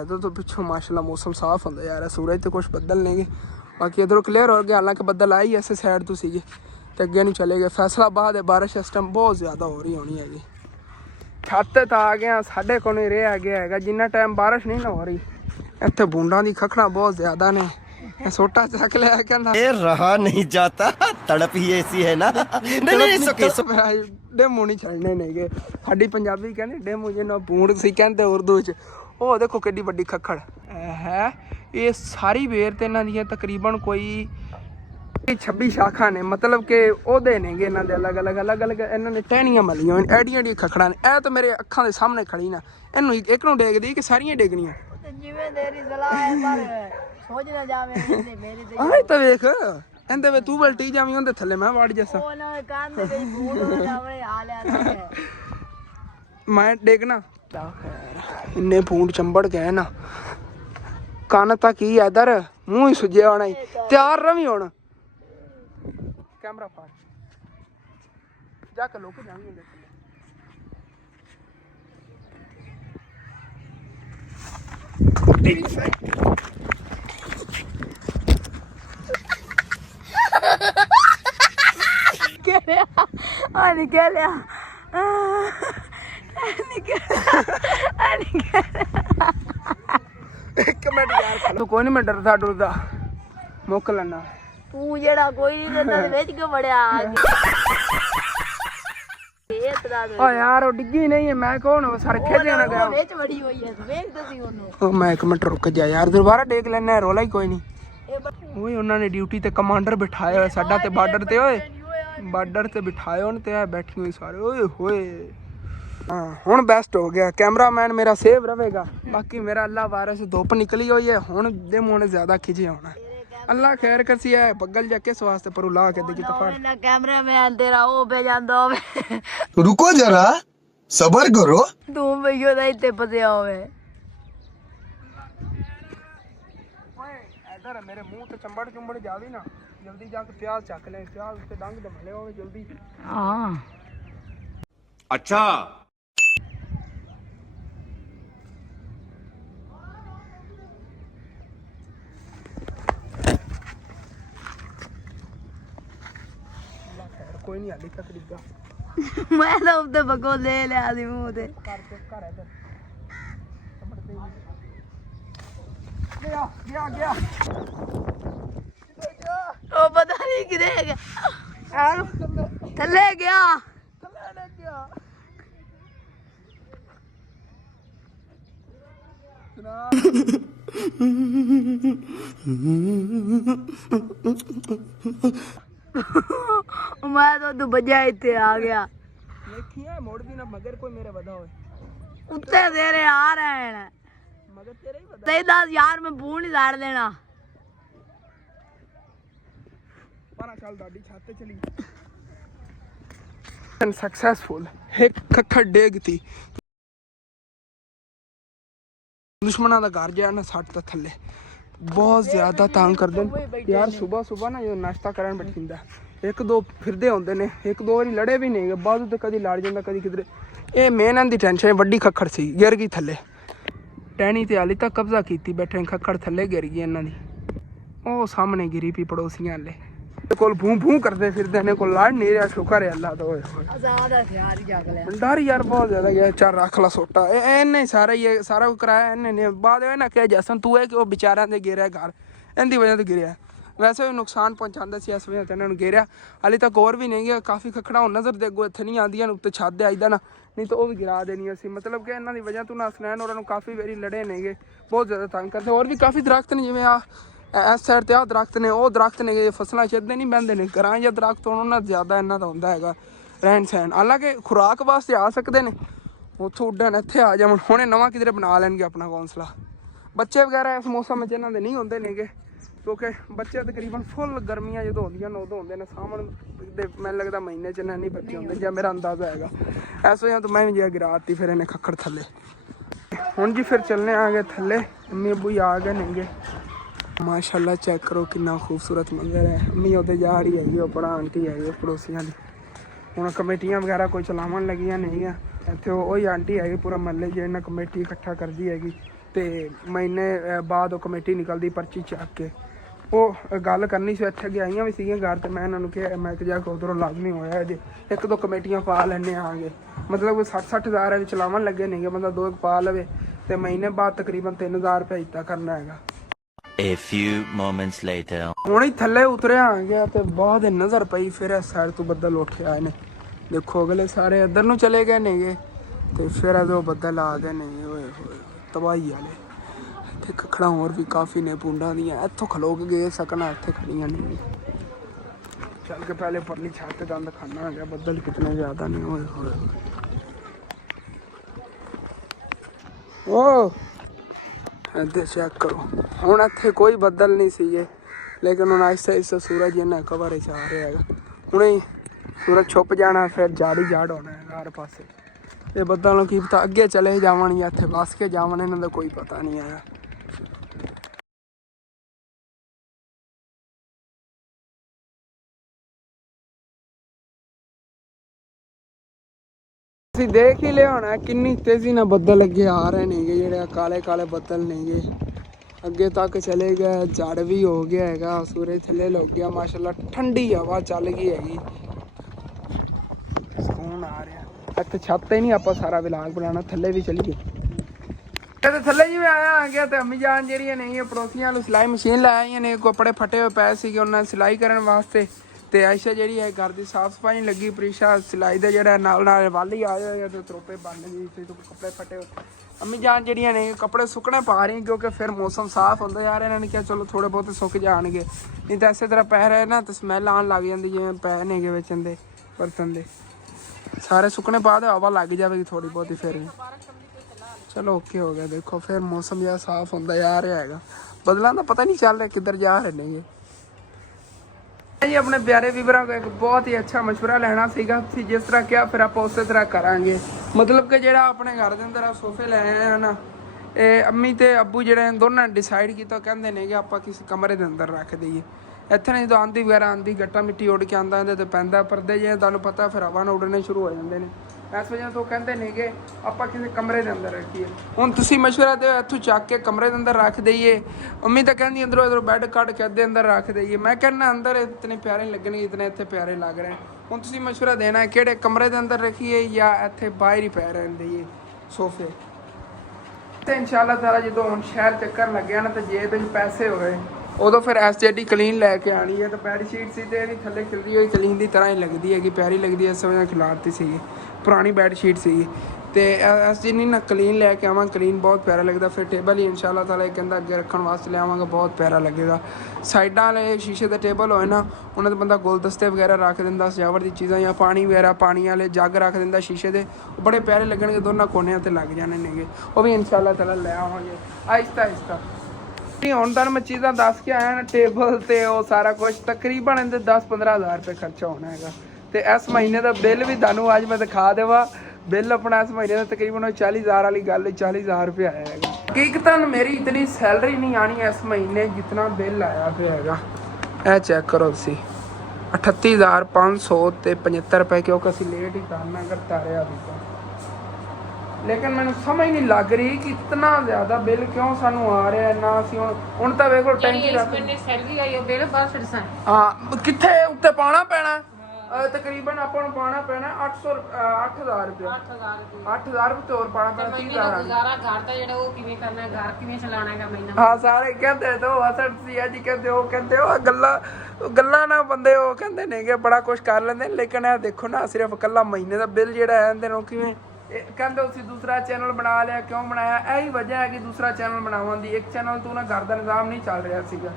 ਇੱਧਰ ਤੋਂ ਪਿੱਛੋਂ ਮਾਸ਼ਾਅੱਲਾ ਮੌਸਮ ਸਾਫ਼ ਹੁੰਦਾ ਯਾਰ। ਸੂਰਜ ਤੇ ਕੁਛ ਬੱਦਲ ਨੇਗੇ, ਬਾਕੀ ਇੱਧਰੋਂ ਕਲੀਅਰ ਹੋ ਗਿਆ। ਹਾਲਾਂਕਿ ਬੱਦਲ ਆਏ ਹੀ ਇਸੇ ਸਾਈਡ ਤੋਂ ਸੀਗੇ ਤੇ ਅੱਗੇ ਨੂੰ ਚਲੇ ਗਏ। ਫੈਸਲਾਬਾਦ ਬਾਰਿਸ਼ ਇਸ ਟਾਈਮ ਬਹੁਤ ਜ਼ਿਆਦਾ ਹੋ ਰਹੀ ਹੋਣੀ ਹੈਗੀ। ਛੱਤ ਤਾਂ ਆ ਗਿਆ, ਸਾਡੇ ਕੋਲ ਨਹੀਂ ਰਿਹਾ ਗਿਆ ਹੈਗਾ ਜਿੰਨਾ ਟਾਈਮ ਬਾਰਿਸ਼ ਨਹੀਂ ਨਾ ਹੋ ਰਹੀ। ਇੱਥੇ ਬੂੰਦਾਂ ਦੀ ਖਖੜਾ ਬਹੁਤ ਜ਼ਿਆਦਾ ਨੇ। ਛੋਟਾ ਚੱਕ ਲਿਆ ਕਹਿੰਦਾ ये रहा नहीं जाता, तड़प ही ऐसी है ना। नहीं नहीं इसको ਡੇਮੂ ਨਹੀਂ ਛੱਡਣੇ ਨੇਗੇ। ਸਾਡੀ ਪੰਜਾਬੀ ਕਹਿੰਦੇ ਡੇਮੂ ਜਿਹਨੂੰ ਬੂੰਦ ਸੀ ਕਹਿੰਦੇ ਉਰਦੂ 'ਚ। ਉਹ ਦੇਖੋ ਕਿੱਡੀ ਵੱਡੀ ਖੱਖੜ ਹੈ। ਇਹ ਸਾਰੀ ਵੇਰ ਤੇ ਇਹਨਾਂ ਦੀਆਂ ਤਕਰੀਬਨ ਕੋਈ 26 ਸ਼ਾਖਾਂ ਨੇ। ਮਤਲਬ ਕਿ ਉਹਦੇ ਨੇਗੇ ਇਹਨਾਂ ਦੇ ਅਲੱਗ ਅਲੱਗ ਇਹਨਾਂ ਨੇ ਟਹਿਣੀਆਂ ਮਲੀਆਂ ਐਡੀਆਂ ਐਡੀਆਂ ਖੱਖੜਾਂ ਨੇ। ਇਹ ਤਾਂ ਮੇਰੇ ਅੱਖਾਂ ਦੇ ਸਾਹਮਣੇ ਖੜੀ ਨਾ। ਇਹਨੂੰ ਇੱਕ ਨੂੰ ਡੇਗਦੀ ਕਿ ਸਾਰੀਆਂ ਡੇਗਣੀਆਂ। ਜਿਵੇਂ ਤੇਰੀ ਸਲਾਹ ਹੈ ਪਰ ਸੋਚ ਨਾ ਜਾਵੇ ਮੇਰੇ ਤੇ। ਆਹ ਤਾਂ ਵੇਖ ਇਹਦੇ ਵੇ ਤੂੰ ਬਲਟੀ ਜਾਵੀਂ ਉਹਦੇ ਥੱਲੇ ਮੈਂ ਵੜ ਜੱਸਾਂ। ਉਹਨਾਂ ਦੇ ਕੰਨ ਦੇ ਵਿੱਚ ਬੂਟ ਹੋ ਜਾਵੇ ਹਾਲ ਹੈ। ਮੈਂ ਡੇਗਣਾ ਇੰਨੇ ਫੂੰਡ ਚੰਬੜ ਗਏ ਨਾ। ਕੰਨ ਤਾਂ ਕੀ ਐ ਇਧਰ ਮੂੰਹ ਹੀ ਸੁੱਜਿਆ ਹੋਣਾ। ਤਿਆਰ ਰਵੀ ਹੁਣ ਕੈਮਰਾ ਫੜ ਜਾ ਕੇ ਲੋਕ ਜਾਣਗੇ ਉਹਦੇ ਥੱਲੇ। निकलिया ਇੱਕ ਮਿੰਟ ਯਾਰ ਤੂੰ ਕੋਈ ਨਹੀਂ। ਮੈਂ ਡਰਦਾ ਡਰਦਾ ਮੁੱਕ ਲੈਣਾ। तू जेड़ा कोई नहीं देता बेच के बड़या ਓ ਯਾਰ ਉਹ ਡਿੱਗੀ ਨਹੀਂ ਹੈ। ਮੈਂ ਕੌਣ ਸਰਖੇ ਦੇਣਾ ਗਿਆ बेच बड़ी हुई है देख दसी ओनु। ਉਹ ਮੈਂ ਇੱਕ ਮਿੰਟ ਰੁਕ ਜਾ ਯਾਰ ਦੁਬਾਰਾ ਡੇਕ ਲੈਣਾ। ਰੋਲਾ ਹੀ ਕੋਈ ਨਹੀਂ। ਓਏ ਉਹਨਾਂ ਨੇ ਡਿਊਟੀ ਤੇ ਕਮਾਂਡਰ ਬਿਠਾਇਆ ਹੋਇਆ ਸਾਡਾ ਤੇ ਬਾਰਡਰ ਤੇ। ਓਏ ਬਾਰਡਰ ਤੇ ਬਿਠਾਏ ਹੋਣ ਤੇ ਆ ਬੈਠੀ ਹੋਈ ਸਾਰੇ। ਓਏ ਹੋਏ ਹਾਂ ਹੁਣ ਬੈਸਟ ਹੋ ਗਿਆ। ਕੈਮਰਾਮੈਨ ਮੇਰਾ ਸੇਵ ਰਹੇਗਾ। ਬਾਕੀ ਮੇਰਾ ਅੱਲਾ ਵਾਰਿਸ ਧੁੱਪ ਨਿਕਲੀ ਹੋਈ ਹੈ। ਹੁਣ ਦੇ ਮੂਹਣੇ ਜ਼ਿਆਦਾ ਖਿਜੇ ਹੋਣਾ। ਅੱਲਾ ਖੈਰ ਕਰਸੀ ਹੈ ਬੱਗਲ ਜਾ ਕਿਸ ਵਾਸਤੇ ਪਰ ਲਾ ਕੇ ਦੇਖੀ ਤਾਂ ਫੜ ना कैमरामैन तेरा ओ पे जांदा होवे। रुको जरा सबर करो। तू भईयो दा इत्ते फसिया होवे। ਓਏ ਇਧਰ ਮੇਰੇ ਮੂੰਹ ਤੇ ਚੰਬੜ ਚੁੰਬੜ ਜਾਵੀ ਨਾ। ਜਲਦੀ ਜਾ ਕੇ ਪਿਆਜ਼ ਚੱਕ ਲੈ। ਪਿਆਜ਼ ਉੱਤੇ ਡੰਗ ਦਮਲੇ ਹੋਵੇ ਜਲਦੀ। हां अच्छा ਕੋਈ ਨਹੀਂ ਹਾਲੀ ਤੱਕ ਡਿੱਗਾ मैं तो उते बको ले लिया सी मुंह ते। ਕਰ ਤੇ ਘਰ ਇਧਰ ਗਿਆ ਗਿਆ ओ पता नहीं किधे गया थल्ले गया। मैं तो तू बजा इत्ते आ गया। ਦੇਖੀਏ ਮੋੜਦੀ ਨਾ ਮਗਰ ਕੋਈ ਮੇਰੇ ਵਧਾ ਹੋਏ। उत्ते तेरे आ रहे हैं ਮਗਰ ਤੇਰੇ ਹੀ ਵਧਾ। ते 10 यार मैं बूढ़ नहीं झाड़ देना। ਪਾਣਾ ਚੱਲ ਦਾਦੀ ਛੱਤ ਤੇ ਚਲੀ। ਸਕਸੈਸਫੁਲ ਇੱਕ ਖੱਖੜ ਡੇਗਤੀ। ਦੁਸ਼ਮਣਾਂ ਦਾ ਘਰ ਜਾ ਨਾ ਸੱਟ ਤਾਂ ਥੱਲੇ ਬਹੁਤ ਜ਼ਿਆਦਾ ਤੰਗ ਕਰਦੇ ਨੇ ਯਾਰ। ਸਵੇਰ ਨਾ ਜਦੋਂ ਨਾਸ਼ਤਾ ਕਰਨ ਬੈਠਿੰਦਾ ਇੱਕ ਦੋ ਫਿਰਦੇ ਹੁੰਦੇ ਨੇ। ਇੱਕ ਦੋ ਵਾਰੀ ਲੜੇ ਵੀ ਨਹੀਂ ਬਾਅਦ ਤੇ ਕਦੀ ਲੜ ਜਾਂਦਾ ਕਦੀ ਕਿਧਰੇ। ਇਹ ਮੇਨ ਦੀ ਟੈਨਸ਼ਨ ਵੱਡੀ ਖੱਖੜ ਸੀ ਗਿਰ ਗਈ ਥੱਲੇ। ਟਹਿਣੀ ਤੇ ਹਾਲੀ ਤੱਕ ਕਬਜ਼ਾ ਕੀਤੀ ਬੈਠੇ। ਖੱਖੜ ਥੱਲੇ ਗਿਰ ਗਈ ਇਹਨਾਂ ਦੀ। ਉਹ ਸਾਹਮਣੇ ਗਿਰੀ ਪਈ ਪੜੋਸੀਆਂ ਹਲੇ। ਕੋਲ ਭੂੰ ਭੂੰ ਕਰਦੇ ਫਿਰਦੇ ਨੇ, ਕੋਲ ਲੜ ਨਹੀਂ ਰਿਹਾ, ਸ਼ੁਕਰ ਹੈ ਅੱਲਾ ਦਾ। ਓਏ ਹੋਏ ਆਜ਼ਾਦ ਹਥਿਆਰ ਹੀ ਜਗ ਲਿਆ। ਡਰ ਯਾਰ ਬਹੁਤ ਜ਼ਿਆਦਾ ਗਿਆ। ਚੱਲ ਰੱਖ ਲਾ ਸੋਟਾ, ਇਹਨੇ ਸਾਰਾ ਹੀ ਸਾਰਾ ਕੁਝ ਕਰਾਇਆ ਇਹਨੇ ਨੇ। ਬਾਅਦ ਇਹ ਨਾ ਕਿਹਾ ਜਸਨ ਤੂੰ ਹੈ ਕਿ ਉਹ ਵਿਚਾਰਿਆਂ ਦੇ ਗਿਰਿਆ ਘਰ, ਇਹਦੀ ਵਜ੍ਹਾ ਤੋਂ ਗਿਰਿਆ। ਵੈਸੇ ਵੀ ਨੁਕਸਾਨ ਪਹੁੰਚਾਉਂਦਾ ਸੀ, ਇਸ ਵਜ੍ਹਾ ਤੋਂ ਇਹਨਾਂ ਨੂੰ ਗਿਰਿਆ। ਹਾਲੇ ਤੱਕ ਹੋਰ ਵੀ ਨਹੀਂ ਗਿਆ, ਕਾਫੀ ਖਖੜਾ ਹੁਣ ਨਜ਼ਰ ਦੇ ਅੱਗੋਂ ਇੱਥੇ ਨਹੀਂ ਆਉਂਦੀਆਂ, ਉੱਤੇ ਛੱਤ ਦੇ ਆਈਦਾ ਨਾ, ਨਹੀਂ ਤਾਂ ਉਹ ਵੀ ਗਿਰਾ ਦੇਣੀਆਂ ਸੀ। ਮਤਲਬ ਕਿ ਇਹਨਾਂ ਦੀ ਵਜ੍ਹਾ ਤੋਂ ਨਾ ਹਸਨੈਨ ਉਹਨਾਂ ਨੂੰ ਕਾਫੀ ਵਾਰੀ ਲੜੇ ਨੇਗੇ, ਬਹੁਤ ਜ਼ਿਆਦਾ ਤੰਗ ਕਰਦੇ। ਹੋਰ ਵੀ ਕਾਫੀ ਦਰਖਤ ਨੇ, ਜਿਵੇਂ ਇਸ ਸਾਈਡ 'ਤੇ ਆਹ ਦਰਖਤ ਨੇ, ਉਹ ਦਰਖਤ ਨੇ ਫਸਲਾਂ 'ਚ ਇੱਦਾਂ ਨਹੀਂ ਬਹਿੰਦੇ ਨੇ। ਘਰਾਂ ਜਾਂ ਦਰਖਤ ਹੋਣ ਉਹਨਾਂ ਜ਼ਿਆਦਾ ਇਹਨਾਂ ਦਾ ਹੁੰਦਾ ਹੈਗਾ ਰਹਿਣ ਸਹਿਣ। ਹਾਲਾਂਕਿ ਖੁਰਾਕ ਵਾਸਤੇ ਆ ਸਕਦੇ ਨੇ, ਉੱਥੋਂ ਉੱਡਣ ਇੱਥੇ ਆ ਜਾਵਣ। ਹੁਣੇ ਨਵਾਂ ਕਿਧਰੇ ਬਣਾ ਲੈਣਗੇ ਆਪਣਾ ਘੋਂਸਲਾ। ਬੱਚੇ ਵਗੈਰਾ ਇਸ ਮੌਸਮ ਵਿੱਚ ਇਹਨਾਂ ਦੇ ਨਹੀਂ ਹੁੰਦੇ ਨੇਗੇ, ਕਿਉਂਕਿ ਬੱਚੇ ਤਕਰੀਬਨ ਫੁੱਲ ਗਰਮੀਆਂ ਜਦੋਂ ਹੁੰਦੀਆਂ ਨੇ ਉਦੋਂ ਹੁੰਦੇ ਨੇ। ਸਾਵਣ ਦੇ ਮੈਨੂੰ ਲੱਗਦਾ ਮਹੀਨੇ 'ਚ ਨਹੀਂ ਬੱਚੇ ਹੁੰਦੇ, ਜਾਂ ਮੇਰਾ ਅੰਦਾਜ਼ਾ ਹੈਗਾ। ਇਸ ਵਜ੍ਹਾ ਤੋਂ ਮੈਂ ਵੀ ਜਿਹਾ ਗਿਰਾਤੀ, ਫਿਰ ਇਹਨੇ ਖੱਖੜ ਥੱਲੇ। ਹੁਣ ਜੀ ਫਿਰ ਚੱਲਣੇ ਆ ਗਏ ਥੱਲੇ, ਅੰਮੀ ਅੱਬੂ ਹੀ ਆ ਗਏ ਨੇਗੇ। ਮਾਸ਼ਾਅੱਲਾ ਚੈੱਕ ਕਰੋ ਕਿੰਨਾ ਖੂਬਸੂਰਤ ਮੰਜ਼ਰ ਹੈ। ਅੰਮੀ ਉੱਥੇ ਜਾ ਰਹੀ ਹੈਗੀ, ਉਹ ਪੜਾ ਆਂਟੀ ਹੈਗੀ ਪੜੋਸੀਆਂ ਦੀ। ਹੁਣ ਕਮੇਟੀਆਂ ਵਗੈਰਾ ਕੋਈ ਚਲਾਉਣ ਲੱਗੀਆਂ ਨਹੀਂ ਆ ਇੱਥੇ। ਉਹੀ ਆਂਟੀ ਹੈਗੀ ਪੂਰਾ ਮਹੱਲੇ 'ਚ ਇਹਨਾਂ ਕਮੇਟੀ ਇਕੱਠਾ ਕਰਦੀ ਹੈਗੀ, ਅਤੇ ਮਹੀਨੇ ਬਾਅਦ ਉਹ ਕਮੇਟੀ ਨਿਕਲਦੀ ਪਰਚੀ ਚੱਕ ਕੇ। ਉਹ ਗੱਲ ਕਰਨੀ ਸੀ, ਇੱਥੇ ਅੱਗੇ ਆਈਆਂ ਵੀ ਸੀਗੀਆਂ ਘਰ, ਅਤੇ ਮੈਂ ਇਹਨਾਂ ਨੂੰ ਕਿਹਾ ਮੈਂ ਕਿ ਜਾ ਕੇ ਉੱਧਰੋਂ ਲਾਜ਼ਮੀ ਹੋਇਆ ਜੇ 1-2 ਕਮੇਟੀਆਂ ਪਾ ਲੈਂਦੇ ਆਗੇ। ਮਤਲਬ 60-60 ਹਜ਼ਾਰ ਵਿੱਚ ਚਲਾਵਣ ਲੱਗੇ ਨੇਗੇ, ਬੰਦਾ 2 ਪਾ ਲਵੇ ਅਤੇ ਮਹੀਨੇ ਬਾਅਦ ਤਕਰੀਬਨ 3000 ਰੁਪਏ ਇੱਦਾਂ ਕਰਨਾ ਹੈਗਾ। A few moments later. ਹੁਣ ਹੀ ਥੱਲੇ ਉਤਰਿਆ ਆ ਗਿਆ ਅਤੇ ਬਾਅਦ ਨਜ਼ਰ ਪਈ, ਫਿਰ ਇਸ ਸਾਈਡ ਤੋਂ ਬੱਦਲ ਉੱਠ ਆਏ ਨੇ। ਦੇਖੋ ਅਗਲੇ ਸਾਰੇ ਇੱਧਰ ਨੂੰ ਚਲੇ ਗਏ ਨੇਗੇ, ਅਤੇ ਫਿਰ ਅਦੋਂ ਬੱਦਲ ਆ ਗਏ ਨੇਗੇ। ਹੋਏ ਹੋਏ ਤਬਾਹੀ ਵਾਲੇ। ਇੱਥੇ ਖਖੜਾਂ ਹੋਰ ਵੀ ਕਾਫੀ ਨੇ ਪੁੰਡਾਂ ਦੀਆਂ, ਇੱਥੋਂ ਖਲੋ ਕੇ ਗਏ ਸਕਣਾ, ਇੱਥੇ ਖੜੀਆਂ ਨਹੀਂ। ਚੱਲ ਕੇ ਪਹਿਲੇ ਪਰਲੀ ਛੱਤ ਤੇ ਦੰਦ ਖਾਣਾ ਆ ਗਿਆ। ਬੱਦਲ ਕਿਤਨੇ ਜ਼ਿਆਦਾ ਨੇ। ਹੋਏ ਹੋਏ ਓ ਇੱਧਰ ਚੈੱਕ ਕਰੋ। ਹੁਣ ਇੱਥੇ ਕੋਈ ਬੱਦਲ ਨਹੀਂ ਸੀਗੇ, ਲੇਕਿਨ ਹੁਣ ਆਹਿਸਤਾ ਆਹਿਸਤਾ ਸੂਰਜ ਇਹਨਾਂ ਕਵਰ 'ਚ ਆ ਰਿਹਾ ਹੈਗਾ। ਹੁਣੇ ਸੂਰਜ ਛੁਪ ਜਾਣਾ, ਫਿਰ ਜਾੜੀ ਜਾੜ ਹੋਣਾ ਹੈਗਾ ਹਰ ਪਾਸੇ। ਇਹ ਬੱਦਲ ਨੂੰ ਕੀ ਪਤਾ ਅੱਗੇ ਚਲੇ ਜਾਵਣ ਜਾਂ ਇੱਥੇ ਵਸ ਕੇ ਜਾਵਣ, ਇਹਨਾਂ ਦਾ ਕੋਈ ਪਤਾ ਨਹੀਂ ਹੈਗਾ। ਤੁਸੀਂ ਦੇਖ ਹੀ ਲਿਆ ਹੋਣਾ ਕਿੰਨੀ ਤੇਜ਼ੀ ਨਾਲ ਬੱਦਲ ਅੱਗੇ ਆ ਰਹੇ ਨੇਗੇ, ਜਿਹੜੇ ਕਾਲੇ ਕਾਲੇ ਬੱਦਲ ਨੇਗੇ। ਅੱਗੇ ਤੱਕ ਚਲੇ ਗਏ, ਝੜ ਵੀ ਹੋ ਗਿਆ ਹੈਗਾ, ਸੂਰਜ ਥੱਲੇ ਲੁਕ ਗਿਆ। ਮਾਸ਼ਾਅੱਲਾ ਠੰਡੀ ਹਵਾ ਚੱਲ ਗਈ ਹੈਗੀ, ਸਕੂਨ ਆ ਰਿਹਾ। ਇੱਥੇ ਛੱਤ ਤੇ ਨਹੀਂ ਆਪਾਂ ਸਾਰਾ ਵਲੌਗ ਬਣਾਉਣਾ, ਥੱਲੇ ਵੀ ਚਲੀਏ। ਤੇ ਥੱਲੇ ਜਿਵੇਂ ਆ ਗਿਆ, ਤੇ ਅੰਮੀ ਜਾਨ ਜਿਹੜੀਆਂ ਨੇ ਪੜੋਸੀਆਂ ਨੂੰ ਸਿਲਾਈ ਮਸ਼ੀਨ ਲੈ ਆਈਆਂ ਨੇ। ਕੱਪੜੇ ਫਟੇ ਹੋਏ ਪਏ ਸੀਗੇ, ਉਹਨਾਂ ਨੇ ਸਿਲਾਈ ਕਰਨ ਵਾਸਤੇ। ਤੇ ਆਇਸ਼ਾ ਜਿਹੜੀ ਹੈ ਘਰ ਦੀ ਸਾਫ਼ ਸਫਾਈ ਲੱਗੀ, ਪ੍ਰੀਸ਼ਾ ਸਿਲਾਈ ਦਾ ਜਿਹੜਾ ਨਾਲ ਵਾਲੀ ਆ ਜਾਏਗਾ, ਤੇ ਤਰੋਪੇ ਬਣ ਗਈ ਤੇ ਕੱਪੜੇ ਫਟੇ ਹੋਏ। ਅੰਮੀ ਜਾਨ ਜਿਹੜੀਆਂ ਨੇ ਕੱਪੜੇ ਸੁੱਕਣੇ ਪਾ ਰਹੀ, ਕਿਉਂਕਿ ਫਿਰ ਮੌਸਮ ਸਾਫ਼ ਹੁੰਦਾ ਯਾਰ। ਇਹਨਾਂ ਨੇ ਕਿਹਾ ਚਲੋ ਥੋੜ੍ਹੇ ਬਹੁਤੇ ਸੁੱਕ ਜਾਣਗੇ, ਨਹੀਂ ਤਾਂ ਇਸੇ ਤਰ੍ਹਾਂ ਪੈ ਰਹੇ ਨਾ ਤਾਂ ਸਮੈਲ ਆਉਣ ਲੱਗ ਜਾਂਦੀ, ਜਿਵੇਂ ਪੈ ਨੇਗੇ ਵਿੱਚ ਦੇ ਬਰਤਨ ਦੇ। ਸਾਰੇ ਸੁੱਕਣੇ ਪਾ ਦੇ, ਹਵਾ ਲੱਗ ਜਾਵੇਗੀ ਥੋੜ੍ਹੀ ਬਹੁਤੀ, ਫਿਰ ਵੀ ਚਲੋ ਓਕੇ ਹੋ ਗਿਆ। ਦੇਖੋ ਫਿਰ ਮੌਸਮ ਜਿਹਾ ਸਾਫ਼ ਹੁੰਦਾ ਜਾ ਰਿਹਾ ਹੈਗਾ, ਬਦਲਾਂ ਦਾ ਪਤਾ ਨਹੀਂ ਚੱਲ ਰਿਹਾ ਕਿੱਧਰ ਜਾ ਰਹੇ ਨੇਗੇ ਜੀ। ਆਪਣੇ ਪਿਆਰੇ ਵੀਵਰਾਂ ਕੋਲ ਇੱਕ ਬਹੁਤ ਹੀ ਅੱਛਾ ਮਸ਼ਵਰਾ ਲੈਣਾ ਸੀਗਾ, ਤੁਸੀਂ ਜਿਸ ਤਰ੍ਹਾਂ ਕਿਹਾ ਫਿਰ ਆਪਾਂ ਉਸੇ ਤਰ੍ਹਾਂ ਕਰਾਂਗੇ। ਮਤਲਬ ਕਿ ਜਿਹੜਾ ਆਪਣੇ ਘਰ ਦੇ ਅੰਦਰ ਆ ਸੋਫੇ ਲੈ ਆਏ ਆ ਨਾ, ਇਹ ਅੰਮੀ ਤੇ ਅੱਬੂ ਜਿਹੜੇ ਦੋਨਾਂ ਡਿਸਾਈਡ ਕੀਤਾ, ਕਹਿੰਦੇ ਨੇ ਕਿ ਆਪਾਂ ਕਿਸੇ ਕਮਰੇ ਦੇ ਅੰਦਰ ਰੱਖ ਦਈਏ। ਇੱਥੇ ਨਹੀਂ ਤਾਂ ਆਂਦੀ ਵਗੈਰਾ ਆਂਦੀ, ਗੱਟਾ ਮਿੱਟੀ ਉੱਡ ਕੇ ਆਉਂਦਾ ਇਹਦੇ 'ਤੇ ਪੈਂਦਾ, ਪਰਦੇ ਜੇ ਤੁਹਾਨੂੰ ਪਤਾ ਫਿਰ ਹਵਾ ਨਾਲ ਉੱਡਣੇ ਸ਼ੁਰੂ ਹੋ ਜਾਂਦੇ ਨੇ। ਇਸ ਵਜ੍ਹਾ ਤੋਂ ਕਹਿੰਦੇ ਨੇ ਕਿ ਆਪਾਂ ਕਿਸੇ ਕਮਰੇ ਦੇ ਅੰਦਰ ਰੱਖੀਏ। ਹੁਣ ਤੁਸੀਂ ਮਸ਼ਵਰਾ ਦਿਓ ਇੱਥੋਂ ਚੱਕ ਕੇ ਕਮਰੇ ਦੇ ਅੰਦਰ ਰੱਖ ਦਈਏ। ਅੰਮੀ ਤਾਂ ਕਹਿੰਦੀ ਅੰਦਰੋਂ ਇੱਧਰੋਂ ਬੈੱਡ ਕੱਢ ਕੇ ਅੱਧੇ ਅੰਦਰ ਰੱਖ ਦਈਏ। ਮੈਂ ਕਹਿੰਦਾ ਅੰਦਰ ਇਤਨੇ ਪਿਆਰੇ ਲੱਗਣਗੇ ਜਿਤਨੇ ਇੱਥੇ ਪਿਆਰੇ ਲੱਗ ਰਹੇ। ਹੁਣ ਤੁਸੀਂ ਮਸ਼ਵਰਾ ਦੇਣਾ ਕਿਹੜੇ ਕਮਰੇ ਦੇ ਅੰਦਰ ਰੱਖੀਏ ਜਾਂ ਇੱਥੇ ਬਾਹਰ ਹੀ ਪੈ ਰਹਿਣ ਦਈਏ ਸੋਫੇ। ਤੇ ਇਨਸ਼ਾਅੱਲਾ ਤਾਲਾ ਜਦੋਂ ਹੁਣ ਸ਼ਹਿਰ ਚੱਕਰ ਲੱਗਿਆ ਨਾ, ਤੇ ਜੇਬ ਵਿੱਚ ਪੈਸੇ ਹੋਏ ਉਦੋਂ ਫਿਰ SJD ਕਲੀਨ ਲੈ ਕੇ ਆਣੀ ਹੈ। ਤਾਂ ਬੈੱਡ ਸ਼ੀਟ ਸੀ ਤੇ ਇਹਦੀ ਥੱਲੇ ਖਿਲਦੀ ਹੋਈ ਕਲੀਨ ਦੀ ਤਰ੍ਹਾਂ ਹੀ ਲੱਗਦੀ ਹੈਗੀ, ਪਿਆਰੀ ਲੱਗਦੀ ਹੈ। ਇਸ ਵਜ੍ਹਾ ਖਿਲਾਰਤੀ ਸੀਗੀ, ਪੁਰਾਣੀ ਬੈੱਡ ਸ਼ੀਟ ਸੀਗੀ। ਤੇ SJD ਨਾ ਕਲੀਨ ਲੈ ਕੇ ਆਵਾਂ, ਕਲੀਨ ਬਹੁਤ ਪਿਆਰਾ ਲੱਗਦਾ। ਫਿਰ ਟੇਬਲ ਹੀ ਇਨਸ਼ਾਅੱਲਾ ਤਾਲਾ ਕਹਿੰਦਾ ਅੱਗੇ ਰੱਖਣ ਵਾਸਤੇ ਲਿਆਵਾਂਗਾ, ਬਹੁਤ ਪਿਆਰਾ ਲੱਗੇਗਾ। ਸਾਈਡਾਂ ਵਾਲੇ ਸ਼ੀਸ਼ੇ ਦੇ ਟੇਬਲ ਹੋਏ ਨਾ, ਉਹਨਾਂ 'ਤੇ ਬੰਦਾ ਗੁਲਦਸਤੇ ਵਗੈਰਾ ਰੱਖ ਦਿੰਦਾ, ਸਜਾਵਟ ਦੀ ਚੀਜ਼ਾਂ, ਜਾਂ ਪਾਣੀ ਵਗੈਰਾ, ਪਾਣੀ ਵਾਲੇ ਜੱਗ ਰੱਖ ਦਿੰਦਾ ਸ਼ੀਸ਼ੇ ਦੇ, ਉਹ ਬੜੇ ਪਿਆਰੇ ਲੱਗਣਗੇ। ਦੋਨਾਂ ਕੋਨਿਆਂ 'ਤੇ ਲੱਗ ਜਾਣੇ ਨੇਗੇ, ਉਹ ਵੀ ਇਨਸ਼ਾਅੱਲਾ ਤਾਲਾ ਲੈ ਆਵਾਂਗੇ ਆਹਿਸਤਾ ਆਹਿਸਤਾ। ਹੁਣ ਤਾਂ ਮੈਂ ਚੀਜ਼ਾਂ ਦੱਸ ਕੇ ਆਇਆ ਨਾ, ਟੇਬਲ ਤੇ ਉਹ ਸਾਰਾ ਕੁਝ ਤਕਰੀਬਨ ਇਹਦੇ 10-15 ਹਜ਼ਾਰ ਰੁਪਏ ਖਰਚਾ ਹੋਣਾ ਹੈਗਾ। ਤੇ ਇਸ ਮਹੀਨੇ ਦਾ ਬਿੱਲ ਵੀ ਤੁਹਾਨੂੰ ਅੱਜ ਮੈਂ ਦਿਖਾ ਦੇਵਾਂ। ਬਿੱਲ ਆਪਣਾ ਇਸ ਮਹੀਨੇ ਦਾ ਤਕਰੀਬਨ 40,000 ਵਾਲੀ ਗੱਲ, 40,000 ਰੁਪਏ ਆਇਆ ਹੈਗਾ। ਹਕੀਕਤਨ ਮੇਰੀ ਇਤਨੀ ਸੈਲਰੀ ਨਹੀਂ ਆਣੀ ਇਸ ਮਹੀਨੇ ਜਿਤਨਾ ਬਿੱਲ ਆਇਆ ਪਿਆ ਹੈਗਾ। ਇਹ ਚੈੱਕ ਕਰੋ ਤੁਸੀਂ, 38,575 ਰੁਪਏ, ਕਿਉਂਕਿ ਅਸੀਂ ਲੇਟ ਹੀ ਕਰਨਾ ਕਰਤਾ ਰਿਹਾ ਵੀ ਤਾਂ ਲੇਕਿਨ ਮੈਨੂੰ ਸਮਝ ਨਹੀਂ ਲੱਗ ਰਹੀ ਕਿ ਇਤਨਾ ਜ਼ਿਆਦਾ ਬਿੱਲ ਕਿਉਂ ਸਾਨੂੰ ਆ ਰਿਹਾ ਹੈ। ਨਾ ਅਸੀਂ ਹੁਣ ਤਾਂ ਵੇਖ ਲਓ ਟੈਂਕੀ ਰੱਖ ਮੈਨੇ ਸੈਲਰੀ ਆਈ ਉਹ ਬਿੱਲ ਬਾਹਰ ਛੱਡਸਾਂ। ਹਾਂ ਕਿੱਥੇ ਉੱਤੇ ਪਾਣਾ ਪੈਣਾ ਤਕਰੀਬਨ ਆਪਾਂ ਨੂੰ ਪਾਣਾ ਪੈਣਾ 8000 ਰੁਪਏ 8000 ਰੁਪਏ ਤੇ ਹੋਰ ਪਾਣਾ ਪੈਣਾ 30000 ਗੁਜ਼ਾਰਾ ਘਰ ਦਾ ਜਿਹੜਾ ਉਹ ਕਿਵੇਂ ਕਰਨਾ ਹੈ, ਘਰ ਕਿਵੇਂ ਚਲਾਉਣਾ ਹੈਗਾ ਮਹੀਨਾ। ਹਾਂ ਸਾਰੇ ਕਹਿੰਦੇ ਤੋ ਅਸਰ ਸੀ ਅੱਜ ਕਹਿੰਦੇ ਉਹ ਗੱਲਾਂ ਨਾ ਬੰਦੇ ਉਹ ਕਹਿੰਦੇ ਨੇ ਕਿ ਬੜਾ ਕੁਝ ਕਰ ਲੈਂਦੇ ਨੇ, ਲੇਕਿਨ ਇਹ ਦੇਖੋ ਨਾ ਸਿਰਫ ਇਕੱਲਾ ਮਹੀਨੇ ਦਾ ਬਿੱਲ ਜਿਹੜਾ ਹੈ ਇਹਦੇ ਨੂੰ ਕਿਵੇਂ ਕਹਿੰਦੇ ਤੁਸੀਂ ਦੂਸਰਾ ਚੈਨਲ ਬਣਾ ਲਿਆ, ਕਿਉਂ ਬਣਾਇਆ? ਇਹੀ ਵਜ੍ਹਾ ਹੈ ਕਿ ਦੂਸਰਾ ਚੈਨਲ ਬਣਾਉਣ ਦੀ। ਇੱਕ ਚੈਨਲ ਤੋਂ ਨਾ ਘਰ ਦਾ ਨਿਜ਼ਾਮ ਨਹੀਂ ਚੱਲ ਰਿਹਾ ਸੀਗਾ,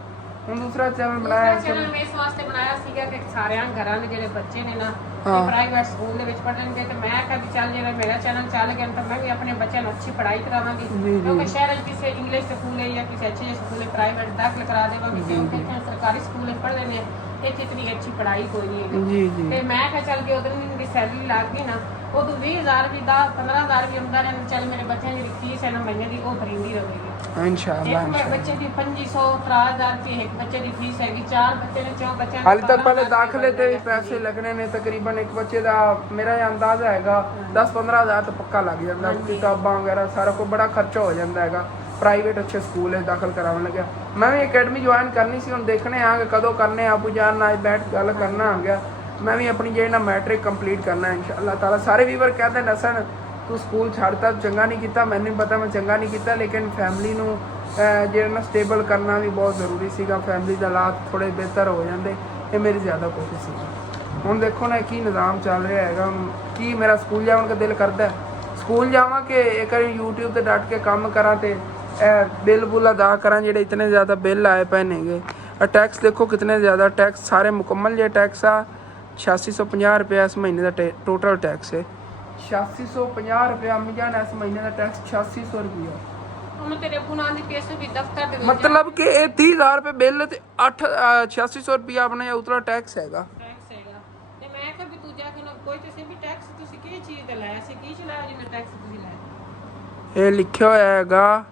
ਹੁਣ ਦੂਸਰਾ ਚੈਨਲ ਬਣਾਇਆ। ਚੈਨਲ ਮੈਂ ਇਸ ਵਾਸਤੇ ਬਣਾਇਆ ਸੀਗਾ ਕਿ ਸਾਰਿਆਂ ਘਰਾਂ ਦੇ ਜਿਹੜੇ ਬੱਚੇ ਨੇ ਨਾ ਪ੍ਰਾਈਵੇਟ ਸਕੂਲ ਦੇ ਵਿੱਚ ਪੜ੍ਹਨਗੇ, ਤੇ ਮੈਂ ਕਿਹਾ ਵੀ ਚੱਲ ਜਿਹੜਾ ਮੇਰਾ ਚੈਨਲ ਚੱਲ ਗਿਆ ਤਾਂ ਮੈਂ ਵੀ ਆਪਣੇ ਬੱਚਿਆਂ ਨੂੰ ਅੱਛੀ ਪੜ੍ਹਾਈ ਕਰਾਵਾਂਗੀ, ਕਿਉਂਕਿ ਸ਼ਹਿਰ ਵਿੱਚ ਕਿਸੇ ਇੰਗਲਿਸ਼ ਸਕੂਲ ਹੈ ਜਾਂ ਕਿਸੇ ਅੱਛੇ ਸਕੂਲ ਹੈ ਪ੍ਰਾਈਵੇਟ ਦਾਖਲ ਕਰਾ ਦੇਵਾਂਗੀ, ਕਿਉਂਕਿ ਇੱਥੇ ਸਰਕਾਰੀ ਸਕੂਲ ਵਿੱਚ ਪੜ੍ਹਦੇ ਨੇ, ਇੱਥੇ ਇਤਨੀ ਅੱਛੀ ਪੜ੍ਹਾਈ ਕੋਈ ਨਹੀਂ ਹੈਗੀ। ਤੇ ਮੈਂ ਕਿਹਾ ਚੱਲ ਕੇ ਉਦੋਂ ਮੇਰੀ ਸੈਲਰੀ ਲੱਗ ਗਈ ਨਾ, ਉਦੋਂ 20000 ਵੀ 10-15,000 ਵੀ ਆਉਂਦਾ ਰਹਿੰਦਾ, ਚੱਲ ਮੇਰੇ ਬੱਚਿਆਂ ਦੀ ਫੀਸ ਹੈ ਨਾ ਮਹੀਨੇ ਦੀ ਉਹ ਭਰੀਂਦੀ ਰਹੇਗੀ ਇਨਸ਼ਾਅੱਲਾ। ਇੱਕ ਬੱਚੇ ਦੀ 2500-3000 ਰੁਪਏ ਇੱਕ ਬੱਚੇ ਦੀ ਫੀਸ ਹੈਗੀ, 4 ਬੱਚੇ ਨੇ 4 ਬੱਚਿਆਂ ਹਾਲੇ ਤੱਕ ਪਹਿਲੇ ਦਾਖਲੇ ਤੇ ਵੀ ਪੈਸੇ ਲੱਗਣੇ ਨੇ, ਤਕਰੀਬਨ ਇੱਕ ਬੱਚੇ ਦਾ ਮੇਰਾ ਇਹ ਅੰਦਾਜ਼ਾ ਹੈਗਾ 10-15,000 ਤਾਂ ਪੱਕਾ ਲੱਗ ਜਾਂਦਾ, ਕਿਤਾਬਾਂ ਵਗੈਰਾ ਸਾਰਾ ਕੁਝ ਬੜਾ ਖਰਚਾ ਹੋ ਜਾਂਦਾ ਹੈਗਾ। ਪ੍ਰਾਈਵੇਟ ਅੱਛੇ ਸਕੂਲ ਹੈ ਦਾਖਲ ਕਰਾਉਣ ਲੱਗਿਆ। ਮੈਂ ਵੀ ਅਕੈਡਮੀ ਜੁਆਇਨ ਕਰਨੀ ਸੀ, ਹੁਣ ਦੇਖਣੇ ਆ ਕਿ ਕਦੋਂ ਕਰਨੇ ਆ। ਆਪੂ ਜਾਨ ਨਾਲ ਬੈਠ ਗੱਲ ਕਰਨਾ ਆ ਗਿਆ। ਮੈਂ ਵੀ ਆਪਣੀ ਜਿਹੜੀ ਨਾ ਮੈਟ੍ਰਿਕ ਕੰਪਲੀਟ ਕਰਨਾ ਇਨਸ਼ਾਅੱਲਾ ਤਾਲਾ। ਸਾਰੇ ਵੀਵਰ ਕਹਿੰਦੇ ਨਸਨ ਤੂੰ ਸਕੂਲ ਛੱਡਤਾ, ਚੰਗਾ ਨਹੀਂ ਕੀਤਾ। ਮੈਨੂੰ ਪਤਾ ਮੈਂ ਚੰਗਾ ਨਹੀਂ ਕੀਤਾ, ਲੇਕਿਨ ਫੈਮਿਲੀ ਨੂੰ ਜਿਹੜਾ ਨਾ ਸਟੇਬਲ ਕਰਨਾ ਵੀ ਬਹੁਤ ਜ਼ਰੂਰੀ ਸੀਗਾ। ਫੈਮਿਲੀ ਦੇ ਹਾਲਾਤ ਥੋੜ੍ਹੇ ਬਿਹਤਰ ਹੋ ਜਾਂਦੇ, ਇਹ ਮੇਰੀ ਜ਼ਿਆਦਾ ਕੋਸ਼ਿਸ਼ ਸੀ। ਹੁਣ ਦੇਖੋ ਨਾ ਕੀ ਨਿਜ਼ਾਮ ਚੱਲ ਰਿਹਾ ਹੈਗਾ, ਕੀ ਮੇਰਾ ਸਕੂਲ ਜਾਣ ਦਾ ਦਿਲ ਕਰਦਾ, ਸਕੂਲ ਜਾਵਾਂ ਕਿ ਇੱਕ ਵਾਰੀ YouTube ਤੇ ਡਟ ਕੇ ਕੰਮ ਕਰਾਂ ਤੇ ਬਿੱਲ ਬੁੱਲ ਅਦਾ ਕਰਾਂ। ਜਿਹੜੇ ਇਤਨੇ ਜ਼ਿਆਦਾ ਬਿੱਲ ਆਏ ਪਏ ਨੇਗੇ। ਟੈਕਸ ਦੇਖੋ ਕਿਤਨੇ ਜ਼ਿਆਦਾ ਟੈਕਸ, ਸਾਰੇ ਮੁਕੰਮਲ ਜੇ ਟੈਕਸ ਆ 8650 ਰੁਪਏ ਇਸ ਮਹੀਨੇ ਦਾ ਟੋਟਲ ਟੈਕਸ ਹੈ। 8650 ਰੁਪਏ ਅੰਮੀ ਜਾਨ ਇਸ ਮਹੀਨੇ ਦਾ ਟੈਕਸ 8600 ਰੁਪਏ। ਉਹਨੂੰ ਤੇਰੇ ਪੁਨਾਂ ਦੀ ਪੈਸੇ ਵੀ ਦਫ਼ਤਰ ਦੇ ਵਿੱਚ ਮਤਲਬ ਕਿ ਇਹ 30000 ਰੁਪਏ ਬਿੱਲ ਤੇ 8600 ਰੁਪਏ ਆਪਣੇ ਉਤਲਾ ਟੈਕਸ ਹੈਗਾ। ਟੈਕਸ ਹੈਗਾ। ਤੇ ਮੈਂ ਕਿਹਾ ਵੀ ਤੂੰ ਜਾ ਕੇ ਨਾ ਕੋਈ ਕਿਸੇ ਵੀ ਟੈਕਸ ਤੁਸੀਂ ਕੀ ਚੀਜ਼ ਦਾ ਲਾਇਆ ਸੀ, ਕੀ ਚਲਾਇਆ ਜਿੰਨਾ ਟੈਕਸ ਤੁਸੀਂ ਲਾਇਆ? ਇਹ ਲਿਖਿਆ ਹੋਇਆ ਹੈਗਾ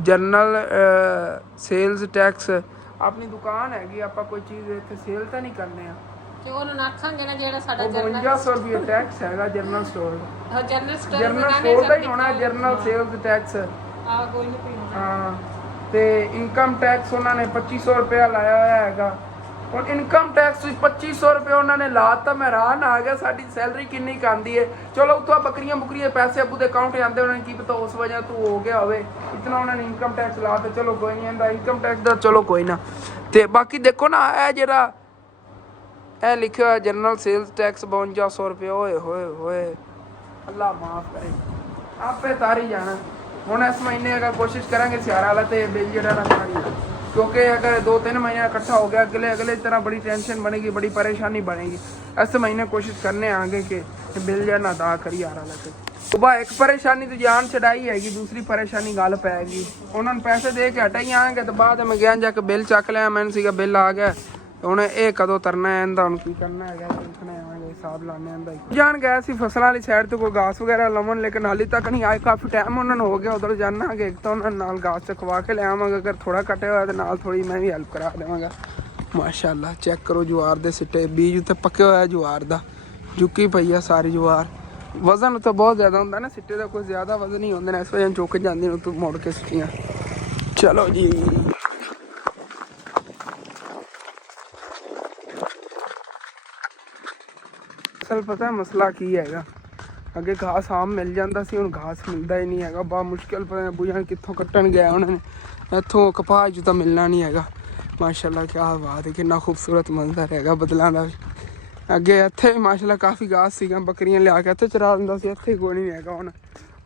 ਜਨਰਲ ਸੇਲਸ ਟੈਕਸ। ਆਪਣੀ ਦੁਕਾਨ ਹੈਗੀ, ਆਪਾਂ ਕੋਈ ਚੀਜ਼ ਇੱਥੇ ਸੇਲ ਤਾਂ ਨਹੀਂ ਕਰਨੇ ਆ। ਤੇ ਉਹਨੂੰ ਨਾਖਾਂਗੇ ਨਾ ਜਿਹੜਾ ਸਾਡਾ 5200 ਰੁਪਏ ਟੈਕਸ ਹੈਗਾ ਜਨਰਲ ਸਟੋਰ ਦਾ। ਜਨਰਲ ਸਟੋਰ ਦਾ ਹੀ ਹੋਣਾ ਜਨਰਲ ਸੇਲਸ ਟੈਕਸ। ਆ ਕੋਈ ਨਹੀਂ ਕੋਈ ਹਾਂ ਤੇ ਇਨਕਮ ਟੈਕਸ ਉਹਨਾਂ ਨੇ 2500 ਰੁਪਏ ਲਾਇਆ ਹੋਇਆ ਹੈਗਾ। ਹੁਣ ਇਨਕਮ ਟੈਕਸ 2500 ਰੁਪਏ ਉਹਨਾਂ ਨੇ ਲਾਤਾ। ਮੈਂ ਹੈਰਾਨ ਆ ਗਿਆ ਸਾਡੀ ਸੈਲਰੀ ਕਿੰਨੀ ਕੁ ਆਉਂਦੀ ਹੈ। ਚਲੋ ਉੱਥੋਂ ਬੱਕਰੀਆਂ ਬੁਕਰੀਆਂ ਪੈਸੇ ਅੱਬੂ ਦੇ ਅਕਾਊਂਟ ਆਉਂਦੇ, ਉਹਨਾਂ ਨੇ ਕੀ ਪਤਾ ਉਸ ਵਜ੍ਹਾ ਤੋਂ ਹੋ ਗਿਆ ਹੋਵੇ ਇਤਨਾ ਉਹਨਾਂ ਨੇ ਇਨਕਮ ਟੈਕਸ ਲਾਤਾ। ਚਲੋ ਕੋਈ ਨਹੀਂ ਆਂਦਾ ਇਨਕਮ ਟੈਕਸ ਦਾ, ਚਲੋ ਕੋਈ ਨਾ। ਤੇ ਬਾਕੀ ਦੇਖੋ ਨਾ ਇਹ ਜਿਹੜਾ ਇਹ ਲਿਖਿਆ ਹੋਇਆ ਜਨਰਲ ਸੇਲਸ ਟੈਕਸ 5200 ਰੁਪਏ। ਓਏ ਹੋਏ ਹੋਏ ਅੱਲਾ ਮਾਫ ਕਰੇ, ਆਪੇ ਤਾਰੀ ਜਾਣਾ। ਹੁਣ ਇਸ ਮਹੀਨੇ ਅਗਰ ਕੋਸ਼ਿਸ਼ ਕਰਾਂਗੇ ਸਿਆਰਾ ਵਾਲਾ ਤੇ ਬਿੱਲ ਜਿਹੜਾ ਨਾ ਤਾਰੀ, ਕਿਉਂਕਿ ਅगर 2-3 महीना इकट्ठा हो गया अगले तरह बड़ी टेंशन बनेगी, बड़ी परेशानी बनेगी। ऐसे महीने कोशिश करने आगे के बिल जो ना अदा करी आ रहा लगे। सुबह एक परेशानी तो जान चढ़ाई हैगी, दूसरी परेशानी गल पैगी। उन्होंने पैसे दे के हटाई आएंगे तो बाद में गया जाके बिल चक लिया, मैंने सीगा बिल आ गया। ਹੁਣ ਇਹ ਕਦੋਂ ਤਰਨਾ ਹੈ ਇਹਦਾ, ਹੁਣ ਕੀ ਕਰਨਾ ਹੈਗਾ ਦੇਖਣਾ ਆਵਾਂਗੇ, ਹਿਸਾਬ ਲਾਣੇ ਆਂਦਾ ਹੀ। ਜਾਣ ਗਿਆ ਸੀ ਫਸਲਾਂ ਵਾਲੀ ਸਾਈਡ ਤੋਂ ਕੋਈ ਘਾਸ ਵਗੈਰਾ ਲਵਣ, ਲੇਕਿਨ ਹਾਲੇ ਤੱਕ ਨਹੀਂ ਆਏ। ਕਾਫੀ ਟਾਈਮ ਉਹਨਾਂ ਨੂੰ ਹੋ ਗਿਆ। ਉਧਰ ਜਾਣਾਂਗੇ ਇੱਕ ਤਾਂ ਉਹਨਾਂ ਨਾਲ ਘਾਸ ਚਕਵਾ ਕੇ ਲੈ ਆਵਾਂਗੇ, ਅਗਰ ਥੋੜਾ ਕੱਟਿਆ ਹੋਇਆ ਤੇ ਨਾਲ ਥੋੜੀ ਮੈਂ ਵੀ ਹੈਲਪ ਕਰਾ ਦੇਵਾਂਗਾ। ਮਾਸ਼ਾਅੱਲਾ ਚੈੱਕ ਕਰੋ ਜਵਾਰ ਦੇ ਸਿੱਟੇ, ਬੀਜ ਉੱਤੇ ਪੱਕਿਆ ਹੋਇਆ ਜਵਾਰ ਦਾ, ਜੁੱਕੀ ਪਈ ਆ ਸਾਰੀ ਜਵਾਰ। ਵਜ਼ਨ ਉੱਤੇ ਬਹੁਤ ਜ਼ਿਆਦਾ ਹੁੰਦਾ ਨਾ, ਸਿੱਟੇ ਦਾ ਕੋਈ ਜ਼ਿਆਦਾ ਵਜ਼ਨ ਨਹੀਂ ਹੁੰਦਾ ਨਾ, ਇਸ ਵਜ੍ਹਾ ਚੁੱਕ ਜਾਂਦੀ ਨੂੰ ਤੂੰ ਮੁੜ ਕੇ ਸਿੱਟੀਆਂ। ਚਲੋ ਜੀ ਅਸਲ ਪਤਾ ਮਸਲਾ ਕੀ ਹੈਗਾ, ਅੱਗੇ ਘਾਸ ਆਮ ਮਿਲ ਜਾਂਦਾ ਸੀ, ਹੁਣ ਘਾਸ ਮਿਲਦਾ ਹੀ ਨਹੀਂ ਹੈਗਾ। ਬੜਾ ਮੁਸ਼ਕਿਲ ਪਤਾ ਬੁਝਣ ਕਿੱਥੋਂ ਕੱਟਣ ਗਿਆ ਉਹਨਾਂ ਨੇ, ਇੱਥੋਂ ਕਪਾਹ 'ਚ ਤਾਂ ਮਿਲਣਾ ਨਹੀਂ ਹੈਗਾ। ਮਾਸ਼ਾਅੱਲਾ ਕਿਆ ਬਾਤ ਹੈ, ਕਿੰਨਾ ਖੂਬਸੂਰਤ ਮੰਜ਼ਰ ਹੈਗਾ ਬਦਲਾਂ ਦਾ ਵੀ। ਅੱਗੇ ਇੱਥੇ ਵੀ ਮਾਸ਼ਾਅੱਲਾ ਕਾਫੀ ਘਾਸ ਸੀਗਾ, ਬੱਕਰੀਆਂ ਲਿਆ ਕੇ ਇੱਥੇ ਚਰਾ ਦਿੰਦਾ ਸੀ, ਇੱਥੇ ਕੋਈ ਨਹੀਂ ਹੈਗਾ ਹੁਣ।